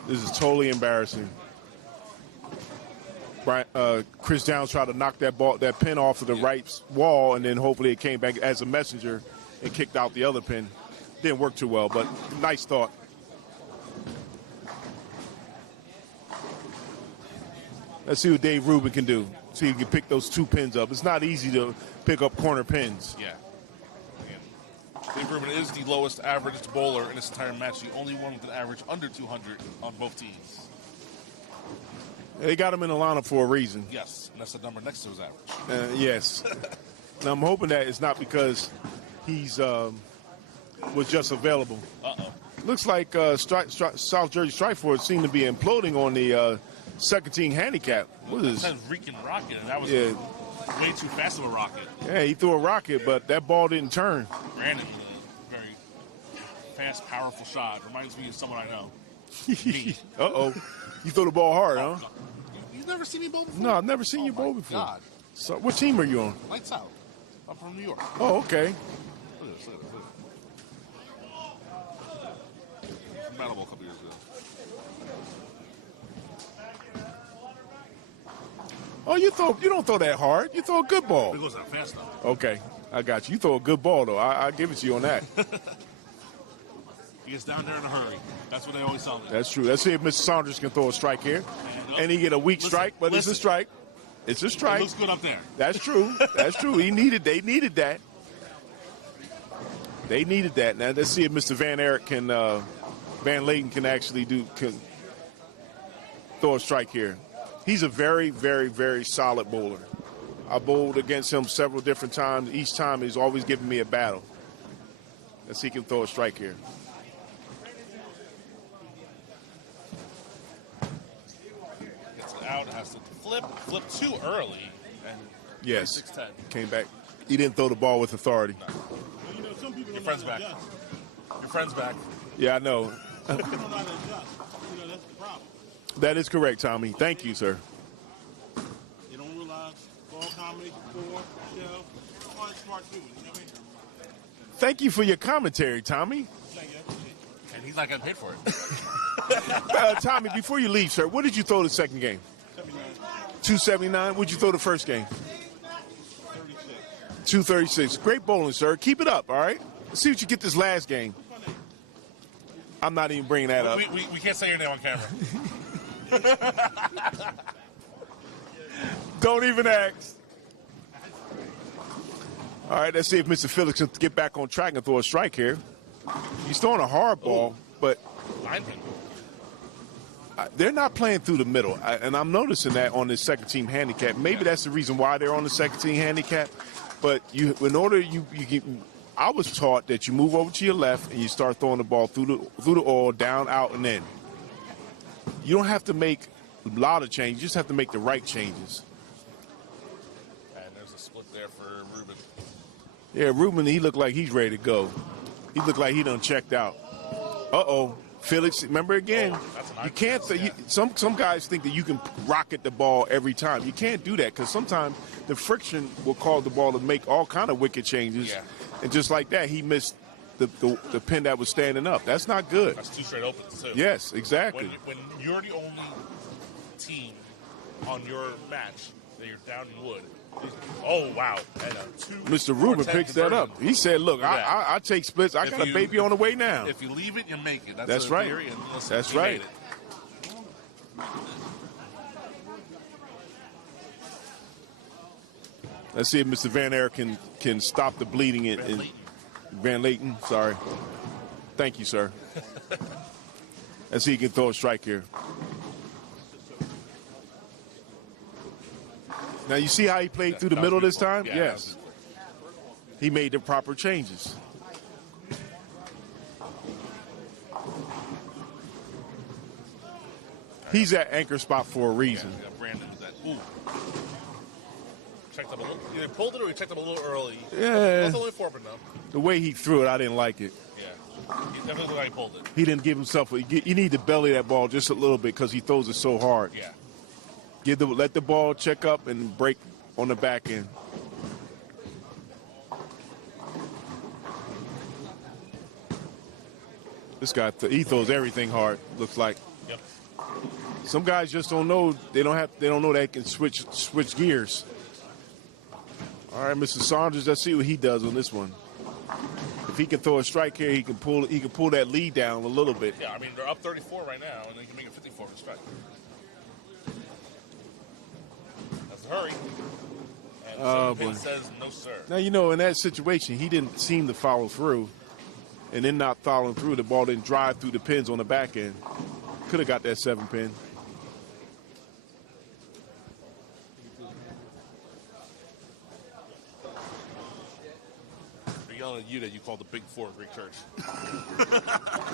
This is totally embarrassing. Chris Downs tried to knock that pin off of the right wall, and then hopefully it came back as a messenger and kicked out the other pin. Didn't work too well, but nice thought. Let's see what Dave Rubin can do. See if he can pick those 2 pins up. It's not easy to pick up corner pins. Yeah. Again, Dave Rubin is the lowest averaged bowler in this entire match. The only one with an average under 200 on both teams. They got him in the lineup for a reason. Yes, and that's the number next to his average. Yes. Now I'm hoping that it's not because he's was just available. Uh-oh. Looks like South Jersey Strike Force seem to be imploding on the second team handicap. What is That Rican rocket, and that was Yeah. way too fast of a rocket. Yeah, he threw a rocket, but that ball didn't turn. Brandon with a very fast, powerful shot. Reminds me of someone I know. Me. Uh-oh. You throw the ball hard, huh? You've never seen me bowl before? No, I've never seen you my bowl before. God. So, what team are you on? Lights out. I'm from New York. Oh, okay. Look at this, look at this, look at this. From Battle Bowl a couple years ago. Oh, you don't throw that hard. You throw a good ball. It goes that fast, though. Okay, I got you. You throw a good ball, though. I'll give it to you on that. He gets down there in a hurry. That's what they always tell me. That's true. Let's see if Mr. Saunders can throw a strike here. And he get a weak strike, but it's a strike. It's a It strike. looks good up there. That's true. That's true. They needed that. They needed that. Now let's see if Mr. Van Layton can actually throw a strike here. He's a very, very, very solid bowler. I bowled against him several different times. Each time he's always giving me a battle. Let's see if he can throw a strike here. Gets it out, has to flip too early, and Yes. 6-10. Came back. He didn't throw the ball with authority. Well, you know, some people Your don't friend's know how back. to adjust. Your friend's back. Yeah, I know. Some people don't know how to adjust. You know, that's the problem. That is correct, Tommy. Thank you, sir. They don't realize ball combination, core, shell, all that smart doing. You know what I mean? Thank you for your commentary, Tommy. Thank you. I appreciate it. And he's not getting paid for it. Tommy, before you leave, sir, what did you throw the second game? 79, 279. What'd you throw the first game? 36. 236. Great bowling, sir. Keep it up, all right? Let's see what you get this last game. I'm not even bringing that up. We can't say your name on camera. Don't even ask. All right, let's see if Mr. Felix can get back on track and throw a strike here. He's throwing a hard ball, but Lineman. they're not playing through the middle. And I'm noticing that on this second team handicap. Maybe that's the reason why they're on the second team handicap. But in order you get, I was taught that you move over to your left and you start throwing the ball through the oil, down, out, and in. You don't have to make a lot of changes. You just have to make the right changes. And there's a split there for Ruben. Yeah, Ruben, he looked like he's ready to go. He looked like he done checked out. Uh-oh. Felix, remember again, that's an you can't. Some guys think that you can rocket the ball every time. You can't do that because sometimes the friction will cause the ball to make all kind of wicked changes. Yeah. And just like that, he missed the pin that was standing up. That's not good. That's two straight opens, too. Yes, exactly. When you're the only team on your match that you're down in wood. Oh, wow. And Mr. Ruben picks that up. He said, look, I take splits. I got a baby on the way now. If you leave it, you make it. That's right. Theory, and listen, That's he right. made it. Let's see if Mr. Van Air can stop the bleeding in Van Layton. Sorry. Thank you, sir. Let's see if he can throw a strike here. Now, you see how he played through the middle this time? Yeah, yes. He made the proper changes. He's at anchor spot for a reason. Yeah, Brandon was that. Ooh. Checked up a little. Either pulled it or he checked up a little early. Yeah. That's only 4 though. The way he threw it, I didn't like it. Yeah. He definitely looked like he pulled it. He didn't give himself you need to belly that ball just a little bit because he throws it so hard. Yeah. Let the ball check up and break on the back end. This guy, he throws everything hard. Looks like. Yep. Some guys just don't know. They don't know they can switch gears. All right, Mr. Saunders. Let's see what he does on this one. If he can throw a strike here, he can pull that lead down a little bit. Yeah, I mean, they're up 34 right now, and they can make it 54 for the strike. That's a hurry. And boy. says no, sir. Now, in that situation, he didn't seem to follow through. And then not following through, the ball didn't drive through the pins on the back end. Could have got that 7 pin. They're yelling at you that you called the Big Four Greek Church.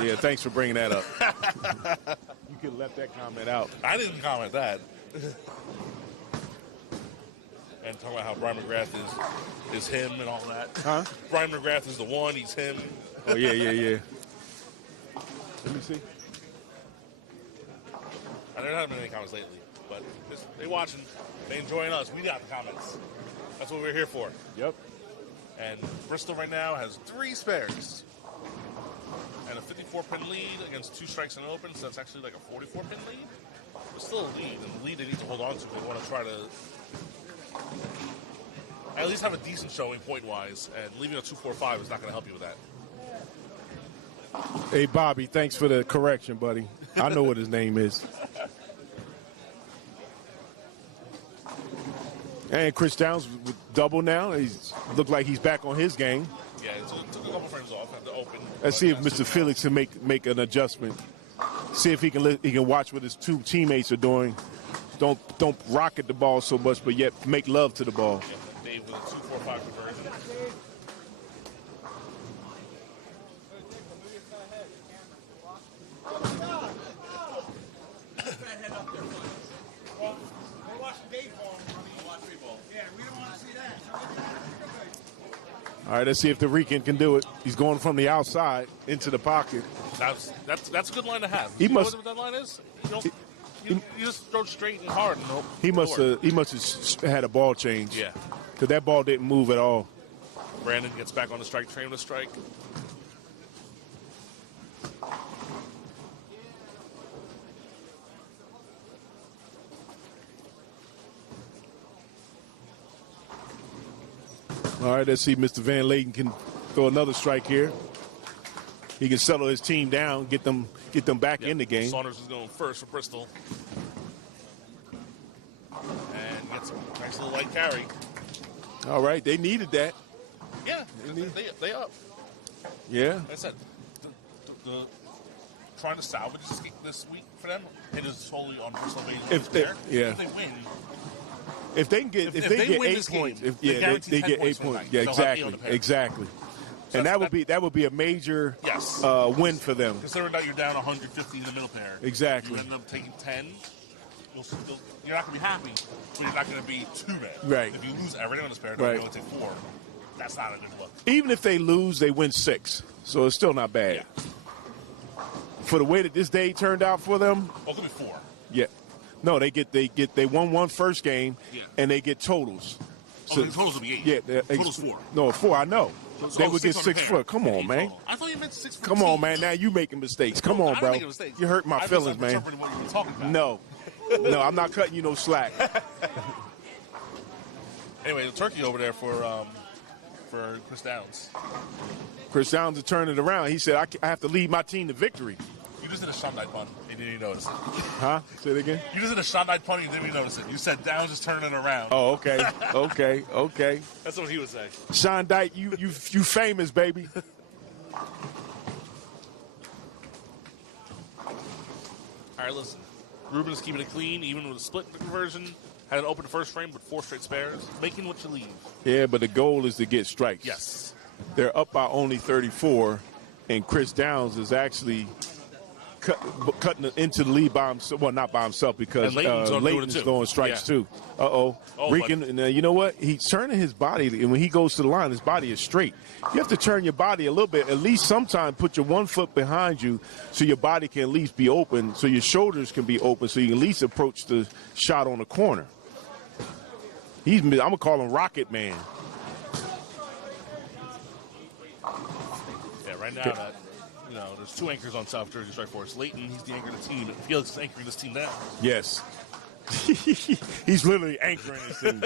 Yeah, thanks for bringing that up. You could have left that comment out. I didn't comment that. And talking about how Brian McGrath is him and all that. Huh? Brian McGrath is the one, he's him. Oh, yeah. Let me see. And there haven't been any comments lately, but they watching, they enjoying us. We got the comments. That's what we're here for. Yep. And Bristol right now has 3 spares. And a 54-pin lead against 2 strikes and an open, so that's actually like a 44-pin lead. But still a lead, and the lead they need to hold on to. They want to try to at least have a decent showing point-wise, and leaving a 2-4-5 is not going to help you with that. Hey, Bobby, thanks for the correction, buddy. I know what his name is. And Chris Downs with double now. He's looked like he's back on his game. Yeah, it took a couple frames shoes off at the open. Let's see if Mr. Felix can make an adjustment. See if he can watch what his two teammates are doing. Don't rocket the ball so much, but yet make love to the ball. Yeah, Dave with a 2-4-5 conversion. All right, let's see if the Rican can do it. He's going from the outside into the pocket. That's a good line to have. He You must- know what that line is? You just throw straight and hard. And hope He it'll must work. have had a ball change. Yeah. Because that ball didn't move at all. Brandon gets back on the strike train with a strike. All right, let's see if Mr. Van Layden can throw another strike here. He can settle his team down, get them back in the game. Saunders is going first for Bristol. And gets a nice little light carry. All right, they needed that. Yeah, they up. Yeah. Like I said, the trying to salvage this week for them, it is totally on Bristol. If they win, if they can get If they they get win 8 this game, points, they guarantee they 10 get 8 points points. tonight. Yeah, They'll have 8 on exactly, the pair. exactly. And that's- that would be a major Yes. win for them. considering that you're down 150 in the middle pair. Exactly. You end up taking 10. You're not going to be happy, but you're not going to be too mad. Right. If you lose everything on this pair, Right. you only take 4. That's not a good look. Even if they lose, they win 6, so it's still not bad. Yeah. For the way that this day turned out for them, Well, it could be 4. yeah. No, they won one first game, Yeah. and they get totals. The totals will be 8. Yeah, Totals 4. No, 4. I know. They Oh, would get 6 on 6 the pair. foot. Come on, 8 man. total. I thought you meant 6 for Come the on, team. man. Now you making mistakes. Come on, I'm bro. making mistakes. You hurt my I feelings, man. misinterpreted what you were talking about. No, no, I'm not cutting you no slack. Anyway, the turkey over there for Chris Downs. Chris Downs to turn it around. He said, I have to lead my team to victory. You just did a shot-night punt. You didn't even notice it. Huh? Say it again. You just did a shot-night punt. You didn't even notice it. You said Downs is turning it around. Oh, okay, okay. That's what he would say. Sean Dyke, you famous, baby. All right, listen. Ruben is keeping it clean, even with a split conversion. Had an open first frame with 4 straight spares. Making what you leave. Yeah, but the goal is to get strikes. Yes. They're up by only 34, and Chris Downs is actually cutting into the lead by himself. Well, not by himself, because And Leighton's doing it Leighton's too. throwing strikes Yeah. too. Uh-oh. Rican, and you know what? He's turning his body, and when he goes to the line, his body is straight. You have to turn your body a little bit. At least sometime put your 1 foot behind you so your body can at least be open, so your shoulders can be open, so you can at least approach the shot on the corner. I'm going to call him Rocket Man. Yeah, right now, there's 2 anchors on South Jersey Strike Force. Leighton, he's the anchor of the team. Felix is anchoring this team down. Yes. He's literally anchoring this thing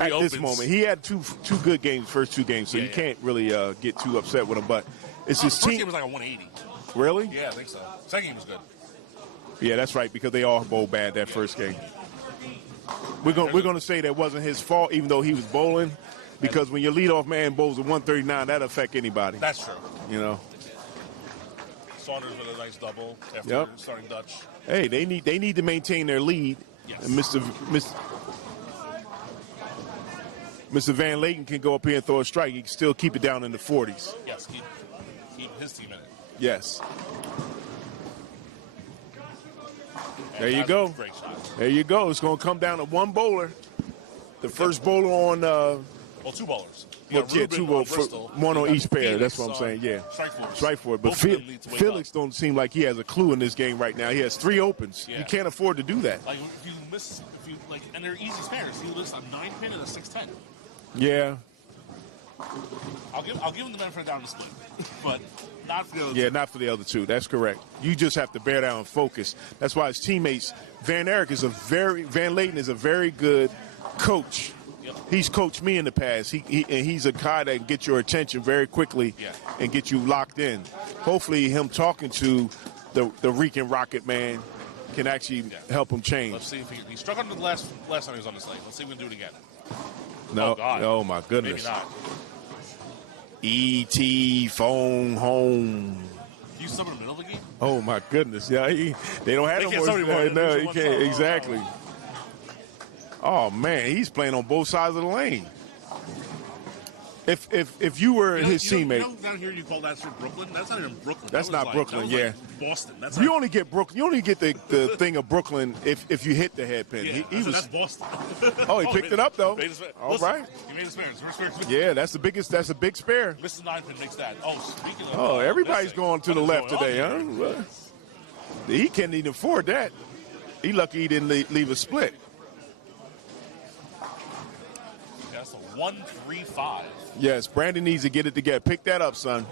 at opens. this moment. He had two good games, first 2 games, so you can't really get too upset with him. But it's his First team. game was like a 180. Really? Yeah, I think so. Second game was good. Yeah, that's right, because they all bowled bad that first game. We're gonna say that wasn't his fault, even though he was bowling, because when your leadoff man bowls a 139, that'll affect anybody. That's true. You know. Saunders with a nice double after starting Dutch. Hey, they need to maintain their lead. Yes. And Mr. Van Layden can go up here and throw a strike. He can still keep it down in the 40s. Yes, keep his team in it. Yes. And There you that's go. a Great shot. There you go. It's going to come down to 1 bowler. The first bowler on. Well, 2 bowlers. You got Ruben 2 on bowlers. Bristol. One You on got each pair. Felix That's what I'm on saying. Yeah. Strike for it. But Both of them need to wake Felix up. don't seem like he has a clue in this game right now. He has 3 opens. Yeah. You can't afford to do that. Like and they're easy spares. You list a 9-pin and a 6-10. Yeah. I'll give him the benefit of the doubt in the split, but not for the other Yeah, not for the other 2. That's correct. You just have to bear down and focus. That's why his teammates, Van Layden is a very good coach. Yep. He's coached me in the past. He's a guy that can get your attention very quickly and get you locked in. Hopefully him talking to the Rican Rocket Man can actually help him change. Let's see if he struck on the last time he was on this lane. Let's see if we can do it again. No, Oh, God. oh my goodness. Maybe not. E.T. phone home. You sub in the middle of the game? Oh my goodness! Yeah, they don't have They no can't more. sub anymore. No, There's he one can't. sub. Exactly. Oh man, he's playing on both sides of the lane. If you were his teammate, You know, down here you call that shit Brooklyn. That's not even Brooklyn. That's That was not Brooklyn, that was yeah. like Boston. That's you like, only get Brooklyn. You only get the thing of Brooklyn if you hit the head pin. yeah, that's Boston. Oh, he picked it up though. Made his, All listen, right. He made a spare. Yeah, that's the biggest. That's a big spare. Mrs. Ninepin makes that. Oh, speaking of. Oh, everybody's this thing, going to the what is left going today, on huh? here? Well, he can't even afford that. He lucky he didn't leave a split. That's a 1-3-5. Yes, Brandon needs to get it together. Pick that up, son.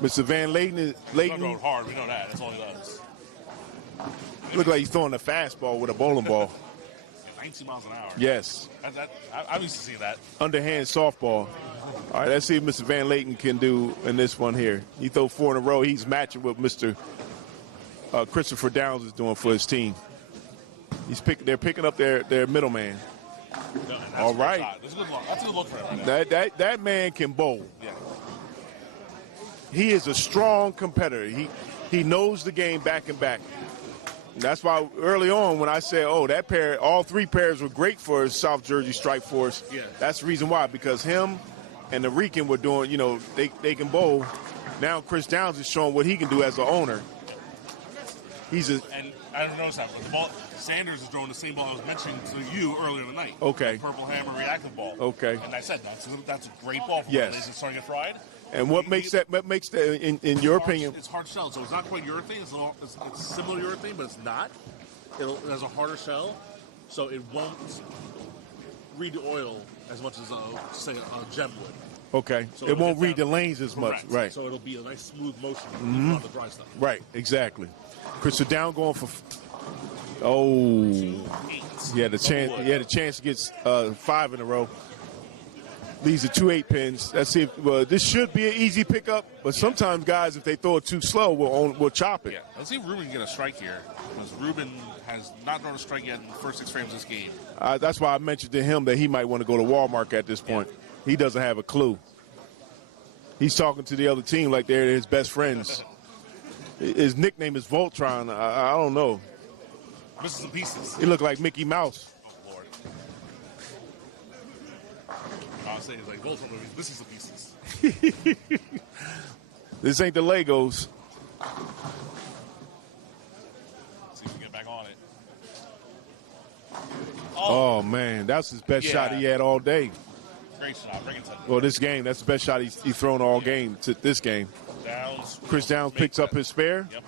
Mr. Van Layton He's not going hard. We know that. That's all he does. look like he's throwing a fastball with a bowling ball. 19 miles an hour. Yes, I'm used to seeing that. underhand softball. All right, let's see what Mr. Van Layton can do in this one here. He throw 4 in a row. He's matching what Mr. Christopher Downs is doing for his team. They're picking up their middleman. No, and that's All a good right. shot. That's a good look. That's a good look for him right now. That man can bowl. Yeah. He is a strong competitor. He knows the game back and back. And that's why early on when I said, oh, that pair, all 3 pairs were great for South Jersey Strike Force. Yeah. That's the reason why, because him and the Rican were doing, they can bowl. Now Chris Downs is showing what he can do as an owner. And I don't notice that, but the ball, Sanders is throwing the same ball I was mentioning to you earlier in the night. Okay. That Purple Hammer reactive ball. Okay. And I said that's a great ball for Yes. when it's starting to get fried. And what makes that in your opinion? It's hard shell, so it's not quite urethane. It's similar urethane, but it's not. It has a harder shell, so it won't read the oil as much as say a gem would. Okay. So It it'll won't get read the down- lanes as much. Correct. Right. So it'll be a nice smooth motion on the dry stuff. Right, exactly. Chris Down going for. Oh, he had a chance. He had a chance to get 5 in a row. These are 2 8-pins. Let's see. This should be an easy pickup, but sometimes guys, if they throw it too slow, will chop it. Yeah. Let's see if Ruben can get a strike here, because Ruben has not thrown a strike yet in the first 6 frames of this game. That's why I mentioned to him that he might want to go to Walmart at this point. He doesn't have a clue. He's talking to the other team like they're his best friends. His nickname is Voltron. I don't know. Misses and pieces. He looked like Mickey Mouse. Oh, Lord. I was saying, it's like Voltron movies, misses and pieces. This ain't the Legos. See if we can get back on it. Oh man, that's his best shot he had all day. Great shot. Bring it to Well, this game, that's the best shot he's thrown all game to this game. Downs. Chris Downs picks up his spare. Yep.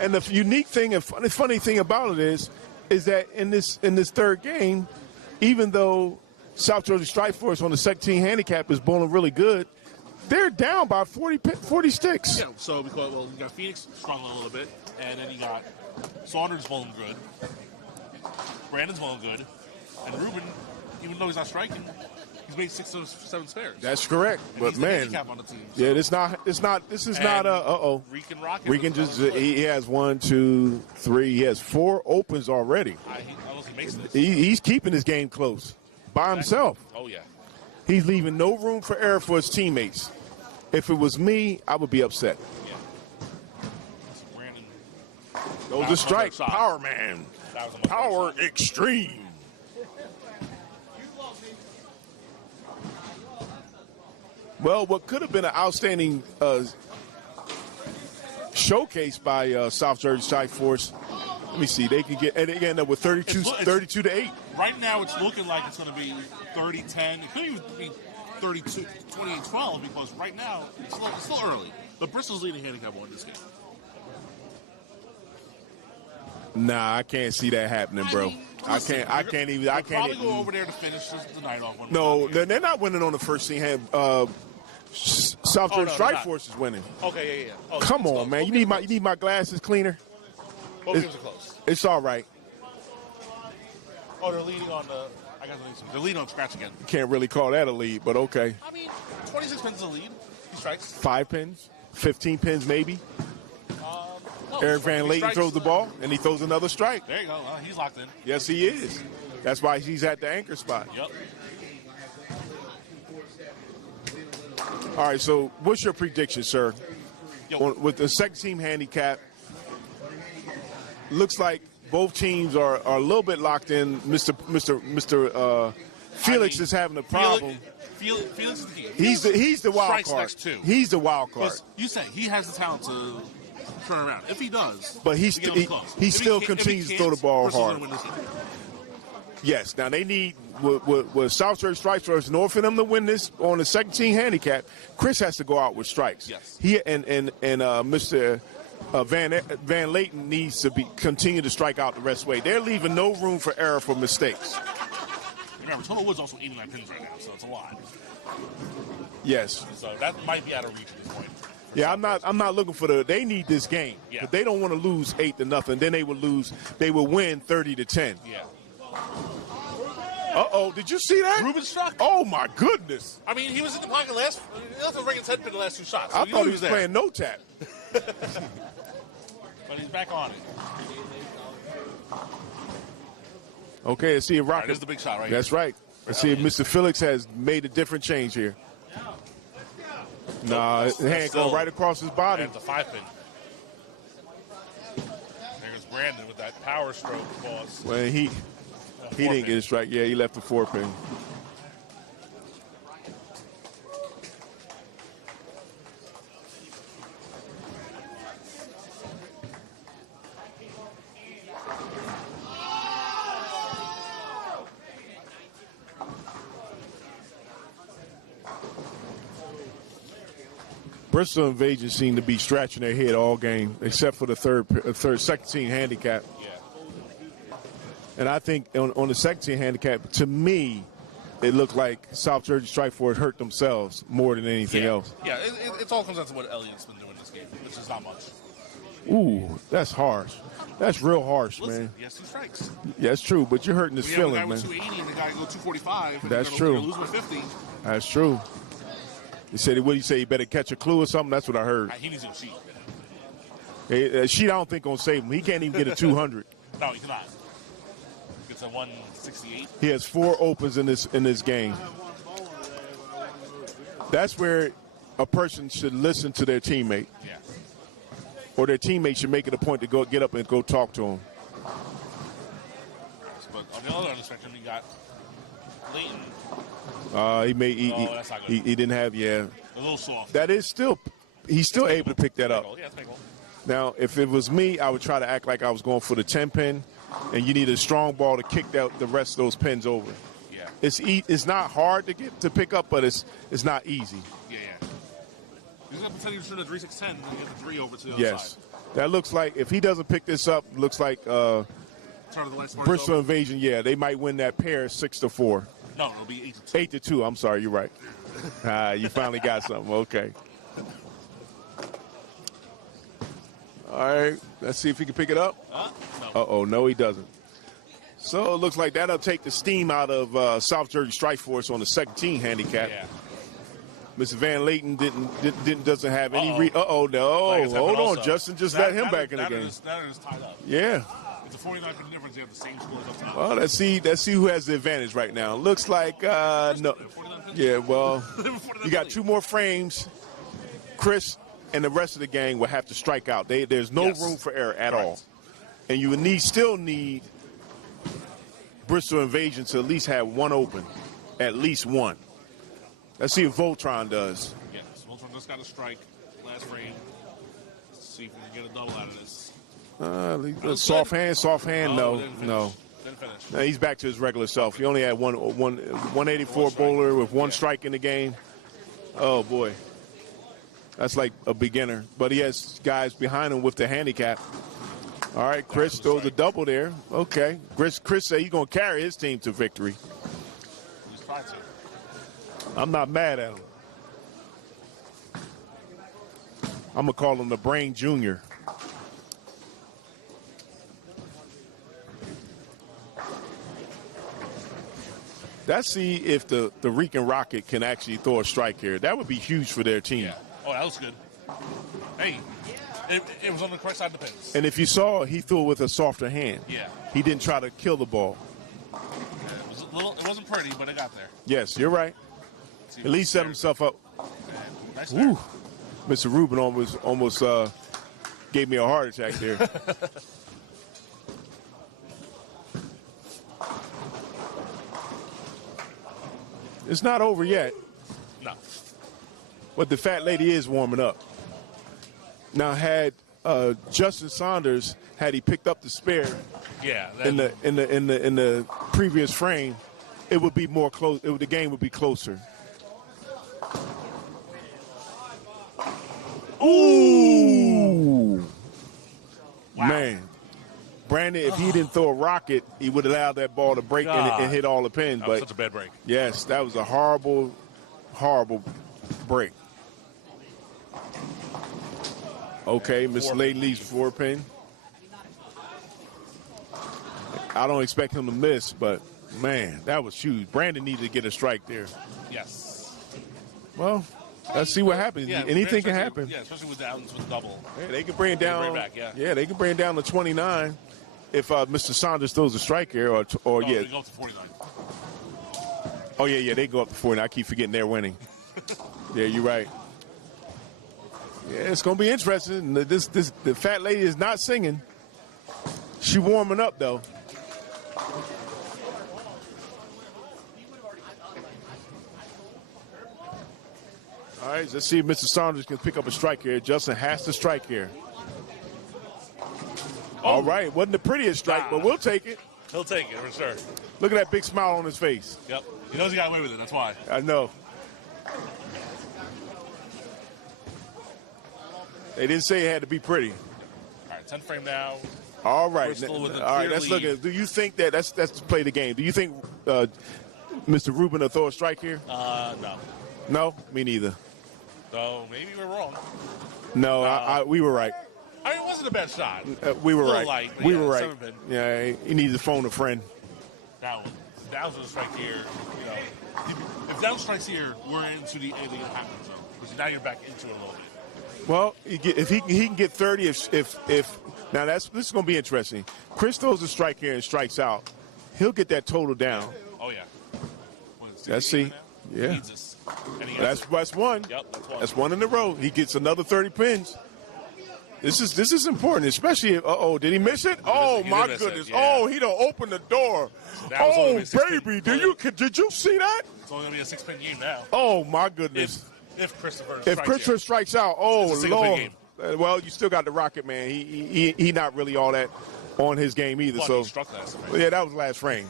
And the unique thing and funny thing about it is that in this 3rd game, even though South Jersey Strike Force on the second team handicap is bowling really good, they're down by 40 sticks. Yeah, so because, you got Phoenix struggling a little bit, and then you got Saunders bowling good, Brandon's bowling good, and Ruben, even though he's not striking, he's made 6 or 7 spares. That's correct. And But he's the man, handicap on the team. yeah, this is not a Rican Rocket. We can just he has 1, 2, 3. He has 4 opens already. He makes this. He's keeping his game close by himself. Oh, yeah. He's leaving no room for error for his teammates. If it was me, I would be upset. Yeah. So Brandon. Those are strike. Power man. That was a much Power better shot. extreme. Well, what could have been an outstanding showcase by South Jersey Strike Force. Let me see. They can get, and they end up with 32 to 8. Right now, it's looking like it's going to be 30-10. It could even be 28-12 because right now it's still early. But Bristol's leading handicap on this game. Nah, I can't see that happening, bro. I can't even. Probably go over there to finish the night off. No, they're not winning on the first team hand. South Jersey Strike Force is winning. Okay, yeah. Oh, Come on, man. You need my glasses cleaner. Both games are close. It's all right. Oh, they're leading on the. I got the lead. They're leading on scratch again. Can't really call that a lead, but okay. I mean, 26 pins is a lead. He strikes. 5 pins, 15 pins, maybe. No, Eric Van he Layton strikes. throws the ball, and he throws another strike. There you go. He's locked in. Yes, he is. That's why he's at the anchor spot. Yep. All right, so what's your prediction, sir? With the second team handicap, looks like both teams are a little bit locked in. Mr. Felix is having a problem. Felix is the key. He's the wild Strikes card. next two. He's the wild card. You say he has the talent to turn around. If he does, But he he still continues to throw the ball hard. Yes. Now they need with South Jersey Strikes Force in order for them to win this on the second team handicap. Chris has to go out with strikes. Yes. He and Mr. Van Layton needs to continue to strike out the rest of the way. They're leaving no room for error for mistakes. Remember, Total Wood's also 89 pins right now, so it's a lot. Yes. So that might be out of reach at this point. Yeah, I'm not looking for they need this game. Yeah. But they don't want to lose 8-0. Then they would win 30-10. Yeah. Uh-oh, did you see that? Ruben struck. Oh my goodness. I mean, he was in the pocket last. He left the ring 10 pin the last two shots. So I thought he was there. playing no tap. But he's back on it. Okay, let's see if All right, Rocket. this is the big shot right That's here. right. Let's see if Mr. Felix has made a different change here. Nah, his hand still- going right across his body. That's a 5 pin. There goes Brandon with that power stroke boss. Well, he didn't get a strike. Yeah, he left the 4-pin. Bristol Invasion seem to be scratching their head all game, except for the second team handicap. Yeah. And I think on the second team handicap, to me, it looked like South Jersey Strike Force hurt themselves more than anything else. Yeah, it all comes down to what Elliott's been doing this game, which is not much. Ooh, that's harsh. That's real harsh, Listen, man. he has 2 strikes. Yeah, that's true, but you're hurting his We have a guy feeling, with man. 280 and the guy go 245. And That's you're true. Gonna lose by 50. That's true. He said, what did he say? He better catch a clue or something? That's what I heard. He needs to cheat. Sheet, I don't think, going to save him. He can't even get a 200. No, he's not. Gets a 168. He has 4 opens in this game. That's where a person should listen to their teammate. Yeah. Or their teammate should make it a point to go get up and go talk to him. But on the other end of the spectrum, you got Layton. That's not good. He didn't have, A little soft. That is still, he's still able to pick that up. Yeah, it's makeable. Now, if it was me, I would try to act like I was going for the 10-pin, and you need a strong ball to kick out the rest of those pins over. Yeah. It's not hard to pick up, but it's not easy. Yeah. He's got to pretend he's doing a 3-6-10 and get the 3 over to the other Yes. side. That looks like, if he doesn't pick this up, looks like Turn of the last part Bristol over. Invasion, yeah, they might win that pair 6-4. No, it'll be 8-2. 8-2, I'm sorry, you're right. You finally got something, okay. All right, let's see if he can pick it up. No. Uh-oh, no, he doesn't. So it looks like that'll take the steam out of South Jersey Strike Force on the second team handicap. Yeah. Mr. Van Layton doesn't have any. Uh-oh. No, Flag is hold happened on, also. Justin, just let him back in the that game. Is tied up. Yeah. It's a 49 pin difference. They have the same scores up to now. Well, let's see who has the advantage right now. Looks like no. Yeah, well, you got 2 more frames. Chris and the rest of the gang will have to strike out. There's no room for error at all. And you would still need Bristol Invasion to at least have 1 open, at least 1. Let's see if Voltron does. Yes, Voltron just got a strike last frame. Let's see if we can get a double out of this. Soft hand. No. Didn't finish. No, he's back to his regular self. He only had 184 bowler with 1 strike in the game. Oh boy, that's like a beginner. But he has guys behind him with the handicap. All right, Chris throws a double there. Okay, Chris said he's gonna carry his team to victory. He's trying to. I'm not mad at him. I'm gonna call him the Brain Junior. Let's see if the Rican Rocket can actually throw a strike here. That would be huge for their team. Yeah. Oh, that was good. Hey, it was on the correct side of the pins. And if you saw, he threw it with a softer hand. Yeah. He didn't try to kill the ball. It wasn't pretty, but it got there. Yes, you're right. At least set himself up. Nice Woo. Mr. Rubin almost gave me a heart attack there. It's not over yet. No. But the fat lady is warming up. Now, had Justin Saunders, had he picked up the spare Yeah. in the previous frame, it would be more close. The game would be closer. Ooh, Wow. man, Brandon! If he didn't throw a rocket, he would allow that ball to break and hit all the pins. That was But such a bad break. yes, that was a horrible, horrible break. Okay, Miss Lady leaves 4 pin. I don't expect him to miss, but man, that was huge. Brandon needed to get a strike there. Yes. Well, let's see what happens. Yeah, Anything can especially- happen. Yeah, especially with downs with double. Yeah, they can bring it down. bring it back, yeah. They can bring it down to 29 if Mr. Saunders throws a strike here, or No, yeah. they go up to 49. Oh yeah, they go up to 49. I keep forgetting they're winning. Yeah, you're right. Yeah, it's gonna be interesting. The fat lady is not singing. She warming up though. All right, let's see if Mr. Saunders can pick up a strike here. Justin has to strike here. All right, wasn't the prettiest strike, but we'll take it. He'll take it for sure. Look at that big smile on his face. Yep. He knows he got away with it. That's why. I know. They didn't say it had to be pretty. All right, 10 frame now. All right. Bristol with a All right, clear let's look lead. at. Do you think that's to play the game? Do you think Mr. Rubin will throw a strike here? No. No, me neither. So maybe we're wrong. No, we were right. I mean, it wasn't a bad shot. We were A little right. light, but We yeah, were right. 7 pin. Yeah, he needs to phone a friend. Now, Downs with a strike here. You know, if Downs strikes here, we're into the anything can happen zone. Because now you're back into it a little bit. Well, if he can get 30, if now this is going to be interesting. Chris throws a strike here and strikes out. He'll get that total down. Oh yeah. What, is it Let's 68 see. now? Yeah. He needs this. And he has That's one. Yep, that's one. That's one in a row. He gets another 30 pins. This is important, especially if, did he miss it? Oh He my did miss it, goodness. yeah. Oh, he done opened the door. That was Oh only 16. baby, did you see that? It's only gonna be a 6-pin game now. Oh my goodness. If Christopher If strikes Christopher here. strikes out, oh It's a single pin Lord. game. Well, you still got the Rocket Man. He not really all that on his game either. Well, So he struck last time. well, yeah, that was last frame.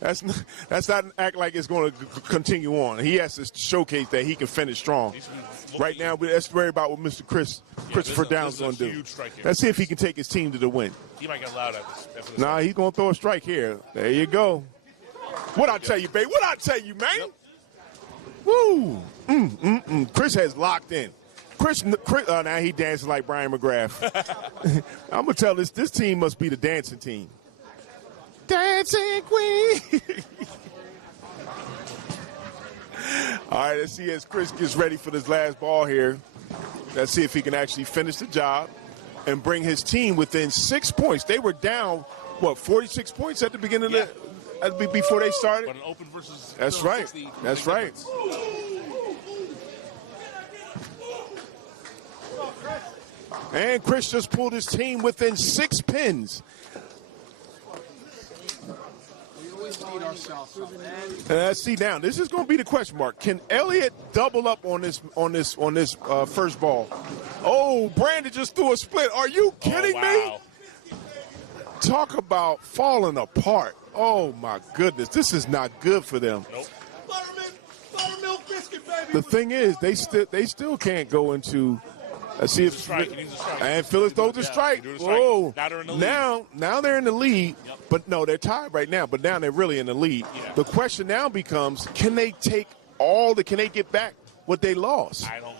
that's not act like it's going to continue on. He has to showcase that he can finish strong. He should be Right now, let's worry about what Mr. Christopher Downs this going is a to do. huge strike here. Let's see if he can take his team to the win. He might get loud after this. Nah, he's going to throw a strike here. There you go. What I tell you, babe? What I tell you, man? Woo! Chris has locked in. Chris now he dancing like Brian McGrath. I'm gonna tell this team must be the dancing team. Dancing Queen. All right, let's see as Chris gets ready for this last ball here. Let's see if he can actually finish the job and bring his team within 6 points. They were down, 46 points at the beginning of before they started? But an open versus That's right. 60, That's big right. difference. And Chris just pulled his team within 6 pins. See now, this is going to be the question mark. Can Elliott double up on this first ball? Oh, Brandon just threw a split. Are you kidding me? Talk about falling apart. Oh my goodness, this is not good for them. Nope. Buttermilk biscuit, baby. The thing is, they still can't go into. Let's see if strike. He needs a strike. And Phillips throws the Yeah, strike. he threw the strike. Whoa! Now they're in the lead. Now they're in the lead. Yep. But no, they're tied right now. But now they're really in the lead. Yeah. The question now becomes: can they take all the? Can they get back what they lost? I don't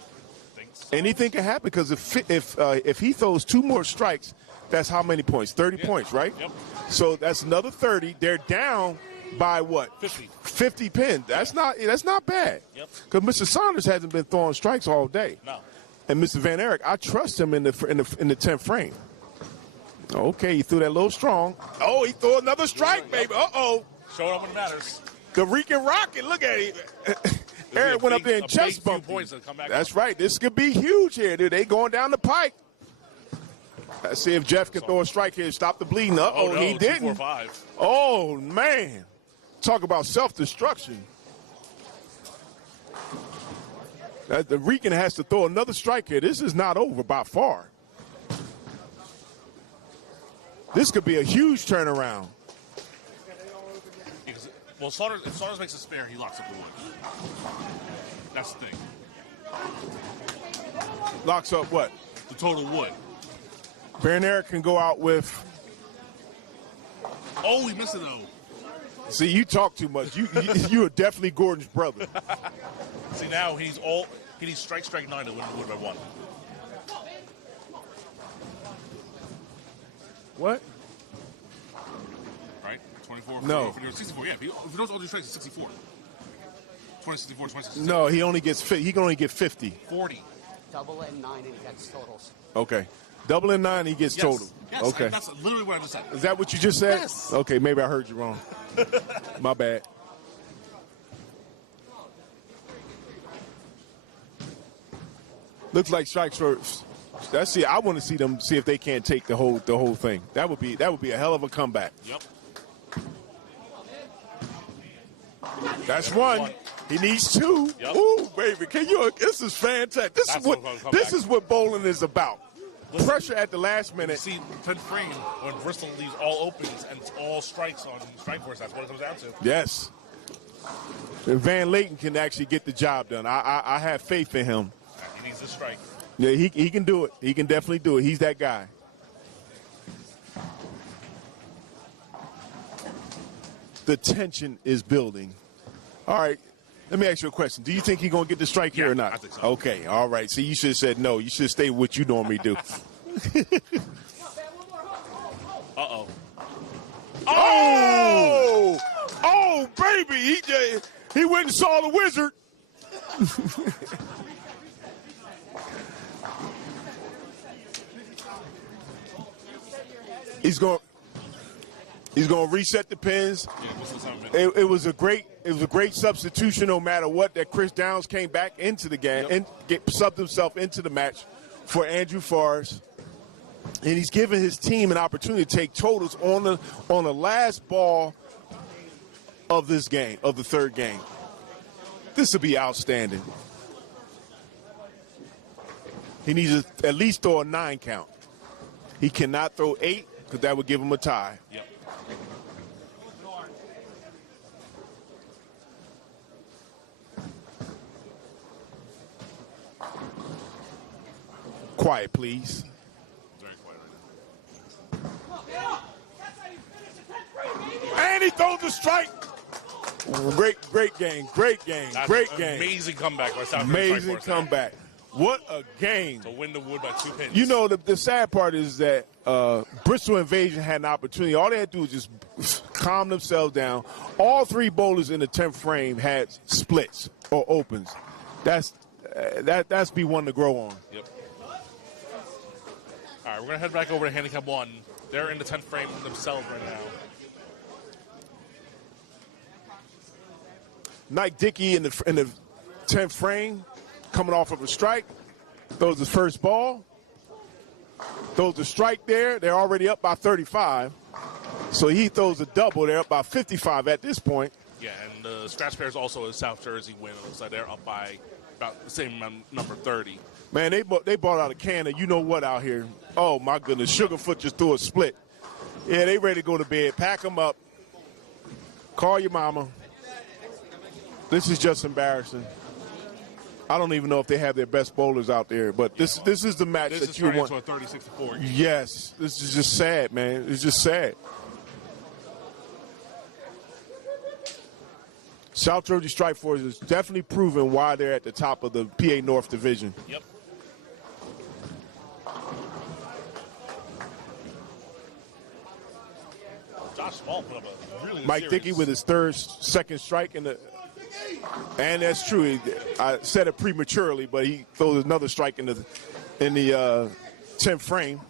think so. Anything can happen because if he throws 2 more strikes, that's how many points? 30 points, right? Yep. So that's another 30. They're down by what? 50. 50 pins. That's not bad. Yep. Because Mr. Saunders hasn't been throwing strikes all day. No. And Mr. Van Erich, I trust him in the 10th frame. Okay, he threw that a little strong. Oh, he threw another strike, baby. Uh-oh. Showing up when it matters. The Rican Rocket, look at him. Eric went up there and chest bumped him. That's right. This could be huge here, dude. They going down the pike. Let's see if Jeff can throw a strike here. Stop the bleeding. Uh-oh, no, he didn't. 2-4-5. Oh, man. Talk about self-destruction. The Rican has to throw another strike here. This is not over by far. This could be a huge turnaround. Because, well, if Saunders makes a spare, he locks up the wood. That's the thing. Locks up what? The total wood. Baron Eric can go out with. Oh, he missed it, though. See, you talk too much. You are definitely Gordon's brother. See, now he needs strike 9 to win the wood by 1. What? Right? 24? No. 64, yeah. If he knows all these strikes, it's 64. 2064, 2066. No, he can only get 50. 40. Double and 9 and he gets totals. Okay. Double and 9, he gets Yes. total. Yes, Okay. that's literally what I just said. Is that what you just said? Yes. Okay, maybe I heard you wrong. My bad. Looks like strikes first. That's it. I want to see them see if they can't take the whole thing. That would be a hell of a comeback. Yep. That's one. He needs 2. Yep. Ooh, baby, this is fantastic. This is what bowling is about. Listen, Pressure at the last minute. See, 10th frame, when Bristol leaves all opens and all strikes on strike force, that's what it comes down to. Yes. And Van Layton can actually get the job done. I have faith in him. He needs this strike. Yeah, he can do it. He can definitely do it. He's that guy. The tension is building. All right. Let me ask you a question. Do you think he's going to get the strike here or not? I think so. Okay. All right. See, you should have said no. You should stay with what you normally do. Uh-oh. Oh! Oh, baby. He went and saw the wizard. He's going to reset the pins. It was a great substitution no matter what that Chris Downs came back into the game and subbed himself into the match for Andrew Forrest. And he's given his team an opportunity to take totals on the last ball of this game, of the third game. This will be outstanding. He needs to at least throw a 9 count. He cannot throw 8 because that would give him a tie. Yep. Quiet, please. Very quiet right now. And he throws the strike. Great game. That's Great an game. Amazing comeback by South Amazing comeback. What a game. To win the wood by 2 pins. You know, the sad part is that Bristol Invasion had an opportunity. All they had to do was just calm themselves down. All 3 bowlers in the 10th frame had splits or opens. That's be one to grow on. Yep. All right, we're going to head back over to handicap 1. They're in the 10th frame themselves right now. Mike Dickey in the 10th frame, coming off of a strike, throws his first ball, throws a strike there. They're already up by 35. So he throws a double. They're up by 55 at this point. Yeah, and the scratch pair is also a South Jersey win. It looks like they're up by about the same number, 30. Man, they bought out a can of you-know-what out here. Oh, my goodness. Sugarfoot just threw a split. Yeah, they ready to go to bed. Pack them up. Call your mama. This is just embarrassing. I don't even know if they have their best bowlers out there, but this is the match This that is you turning want. into a 30-64 game. Yes, this is just sad, man. It's just sad. South Jersey Strike Force is definitely proven why they're at the top of the PA North Division. Yep. Josh Small put up a really good Mike series. Dickey with his second strike and that's true. I said it prematurely, but he throws another strike in the 10th frame.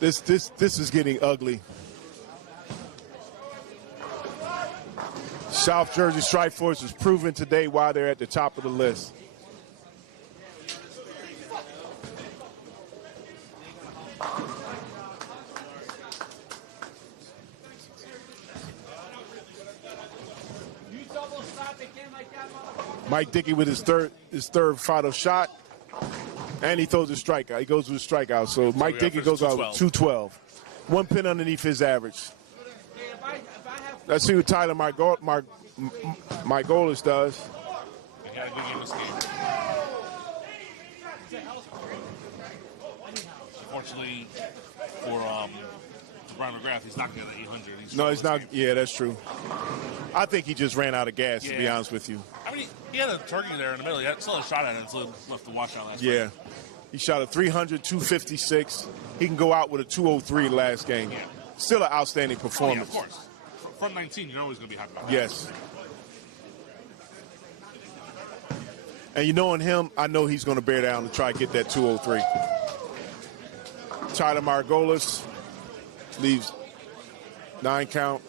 This is getting ugly. South Jersey Strike Force is proven today why they're at the top of the list. Mike Dickey with his third final shot, and he throws a strikeout. He goes with a strikeout. So Mike Dickey goes out with 212. 1 pin underneath his average. Let's see what Tyler Margolis does. He had a good game this game. Unfortunately for Brian McGrath, he's not going to get 800. No, he's not. Yeah, that's true. I think he just ran out of gas, to be honest with you. I mean, he had a turkey there in the middle. He still had a shot at it until left the washout last Yeah. night. He shot a 300, 256. He can go out with a 203 last game. Yeah. Still an outstanding Oh, yeah, performance. of course. Front 19, you're always going to be happy about that. Yes. And you knowing him, I know he's going to bear down to try to get that 203. Tyler Margolis leaves 9 count.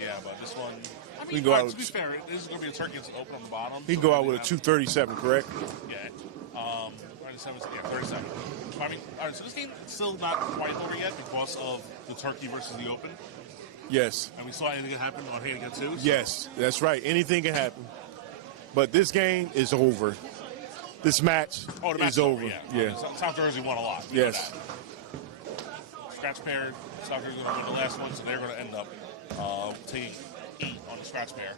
Yeah, but this one, I We mean, go all out right, to be with- fair, this is going to be a turkey that's open on the bottom. He can go out with a 237, correct? Yeah. 37. I mean, all right, so this game is still not quite over yet because of the turkey versus the open. Yes. And we saw anything that happened on hand against 2. Yes, that's right. Anything can happen. But this game is over. This match Oh, the match is over. Yeah. Yeah. South Jersey won a lot. We know Yes. that. Scratch pair. South Jersey going to win the last one, so they're going to end up taking 8 on the scratch pair.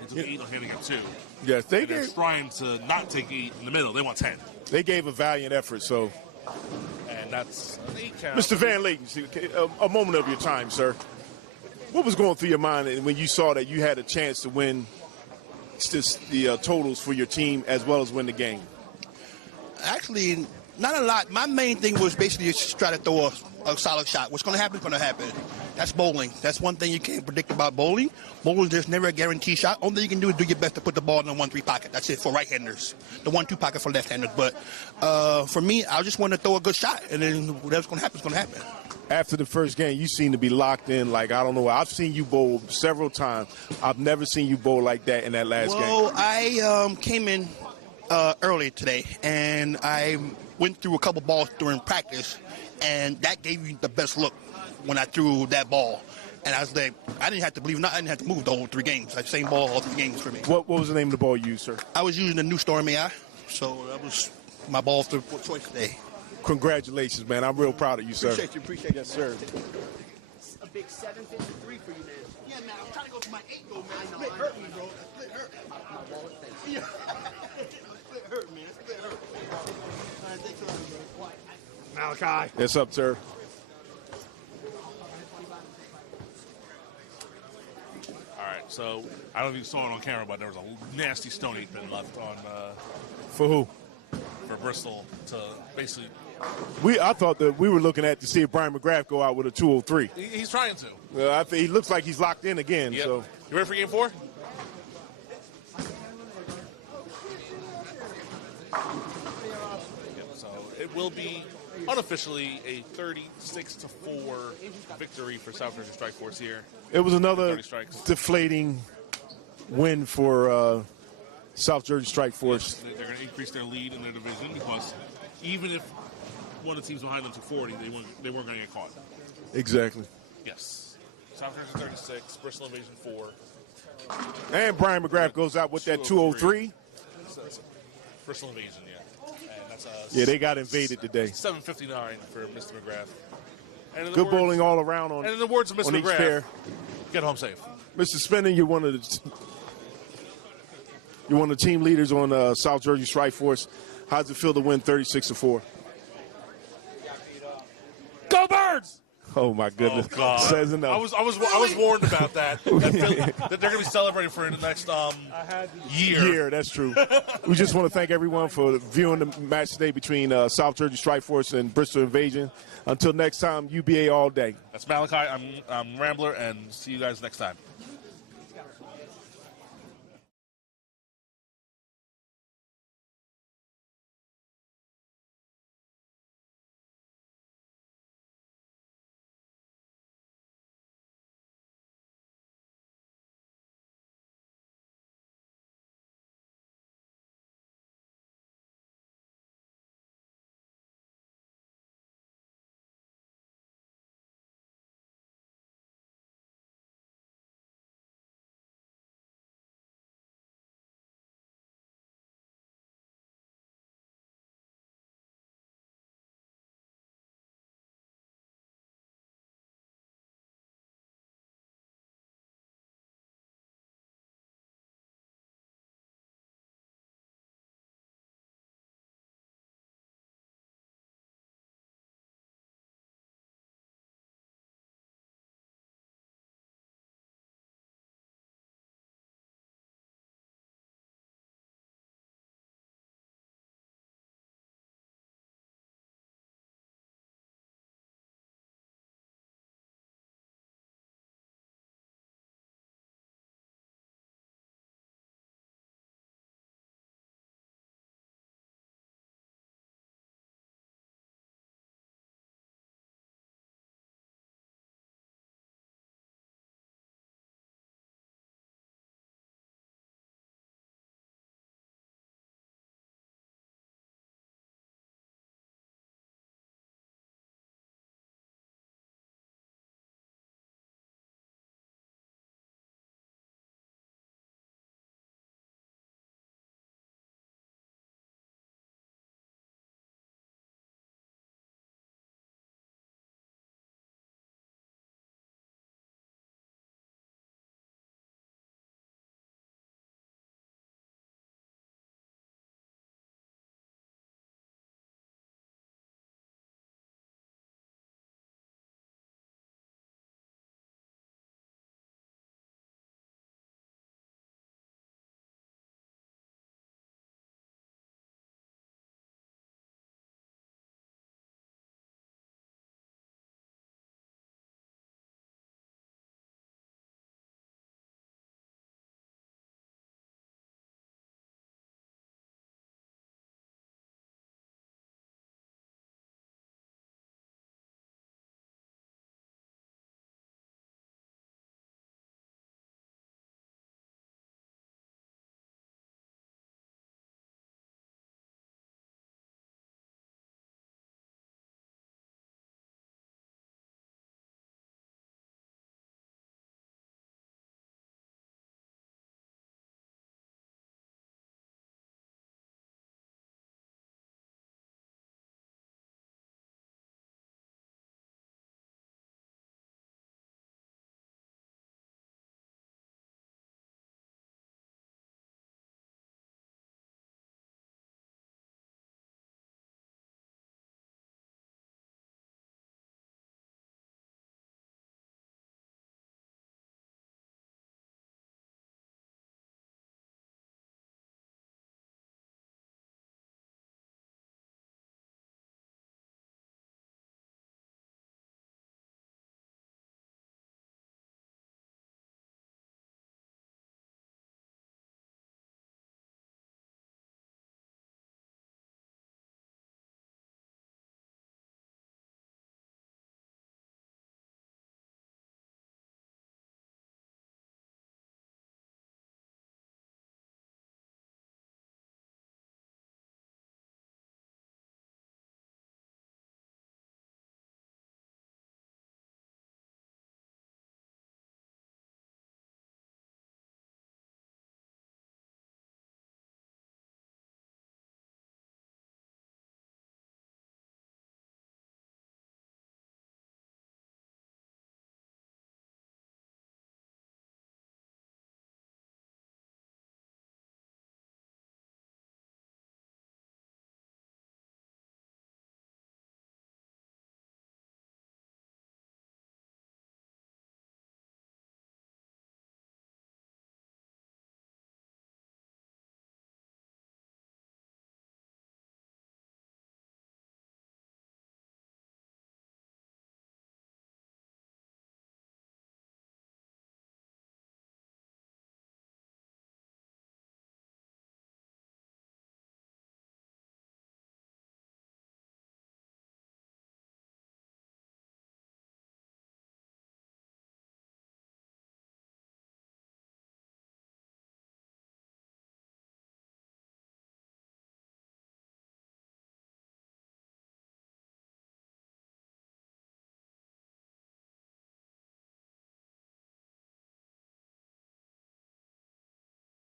They took 8 on hand against 2. Yes, They're trying to not take 8 in the middle. They want 10. They gave a valiant effort, so. And that's an 8 count. Mr. Van Layton, a moment of your time, sir. What was going through your mind when you saw that you had a chance to win the totals for your team as well as win the game? Actually, not a lot. My main thing was basically just try to throw a solid shot. What's going to happen is going to happen. That's bowling. That's one thing you can't predict about bowling. Bowling, there's never a guaranteed shot. Only thing you can do is do your best to put the ball in the 1-3 pocket. That's it for right-handers. The 1-2 pocket for left-handers. But for me, I just want to throw a good shot, and then whatever's going to happen is going to happen. After the first game, you seem to be locked in like, I don't know. I've seen you bowl several times. I've never seen you bowl like that in that last game. Well, I came in early today, and I went through a couple balls during practice, and that gave me the best look when I threw that ball. And I was like, I didn't have to believe it, I didn't have to move the whole 3 games. Like, same ball all 3 games for me. What was the name of the ball you used, sir? I was using the new Storm AI, so that was my ball for choice today. Congratulations, man. I'm real proud of you, sir. Appreciate you. Yes, sir. A big 753 for you, man. Yeah, man, I'm trying to go for my 8 goal, man. That split hurt me, bro. That split hurt. My wallet, thanks. Yeah. That split hurt, man. That split hurt. All right, thanks a lot, bro. Malachi. Yes, up, sir. All right, so I don't know if you saw it on camera, but there was a nasty stone 8-pin left on For who? for Bristol to basically. I thought that we were looking at to see if Brian McGrath go out with a 203. He's trying to. I think he looks like he's locked in again. Yep. So You ready for game 4? So it will be unofficially a 36-4 victory for South Jersey Strike Force here. it was another 30 strikes. deflating win for South Jersey Strike Force. They're going to increase their lead in their division because even if one of the teams behind them took 40, they weren't going to get caught. Exactly. Yes. South Jersey 36, Bristol Invasion 4. And Brian McGrath goes out with that 203. Bristol Invasion, yeah. And that's Yeah, they got invaded today. 759 for Mr. McGrath. And in the Good words- bowling all around on, And in the words of Mr. on each McGrath, pair. get home safe. Mr. Spinning, you're one of the team leaders on South Jersey Strike Force. How's it feel to win 36-4? Go Birds! Oh my goodness! Oh, God. Says enough. I was warned about that. That they're going to be celebrating for the next year. That's true. We just want to thank everyone for viewing the match today between South Jersey Strike Force and Bristol Invasion. Until next time, UBA all day. That's Malachi. I'm Rambler, and see you guys next time.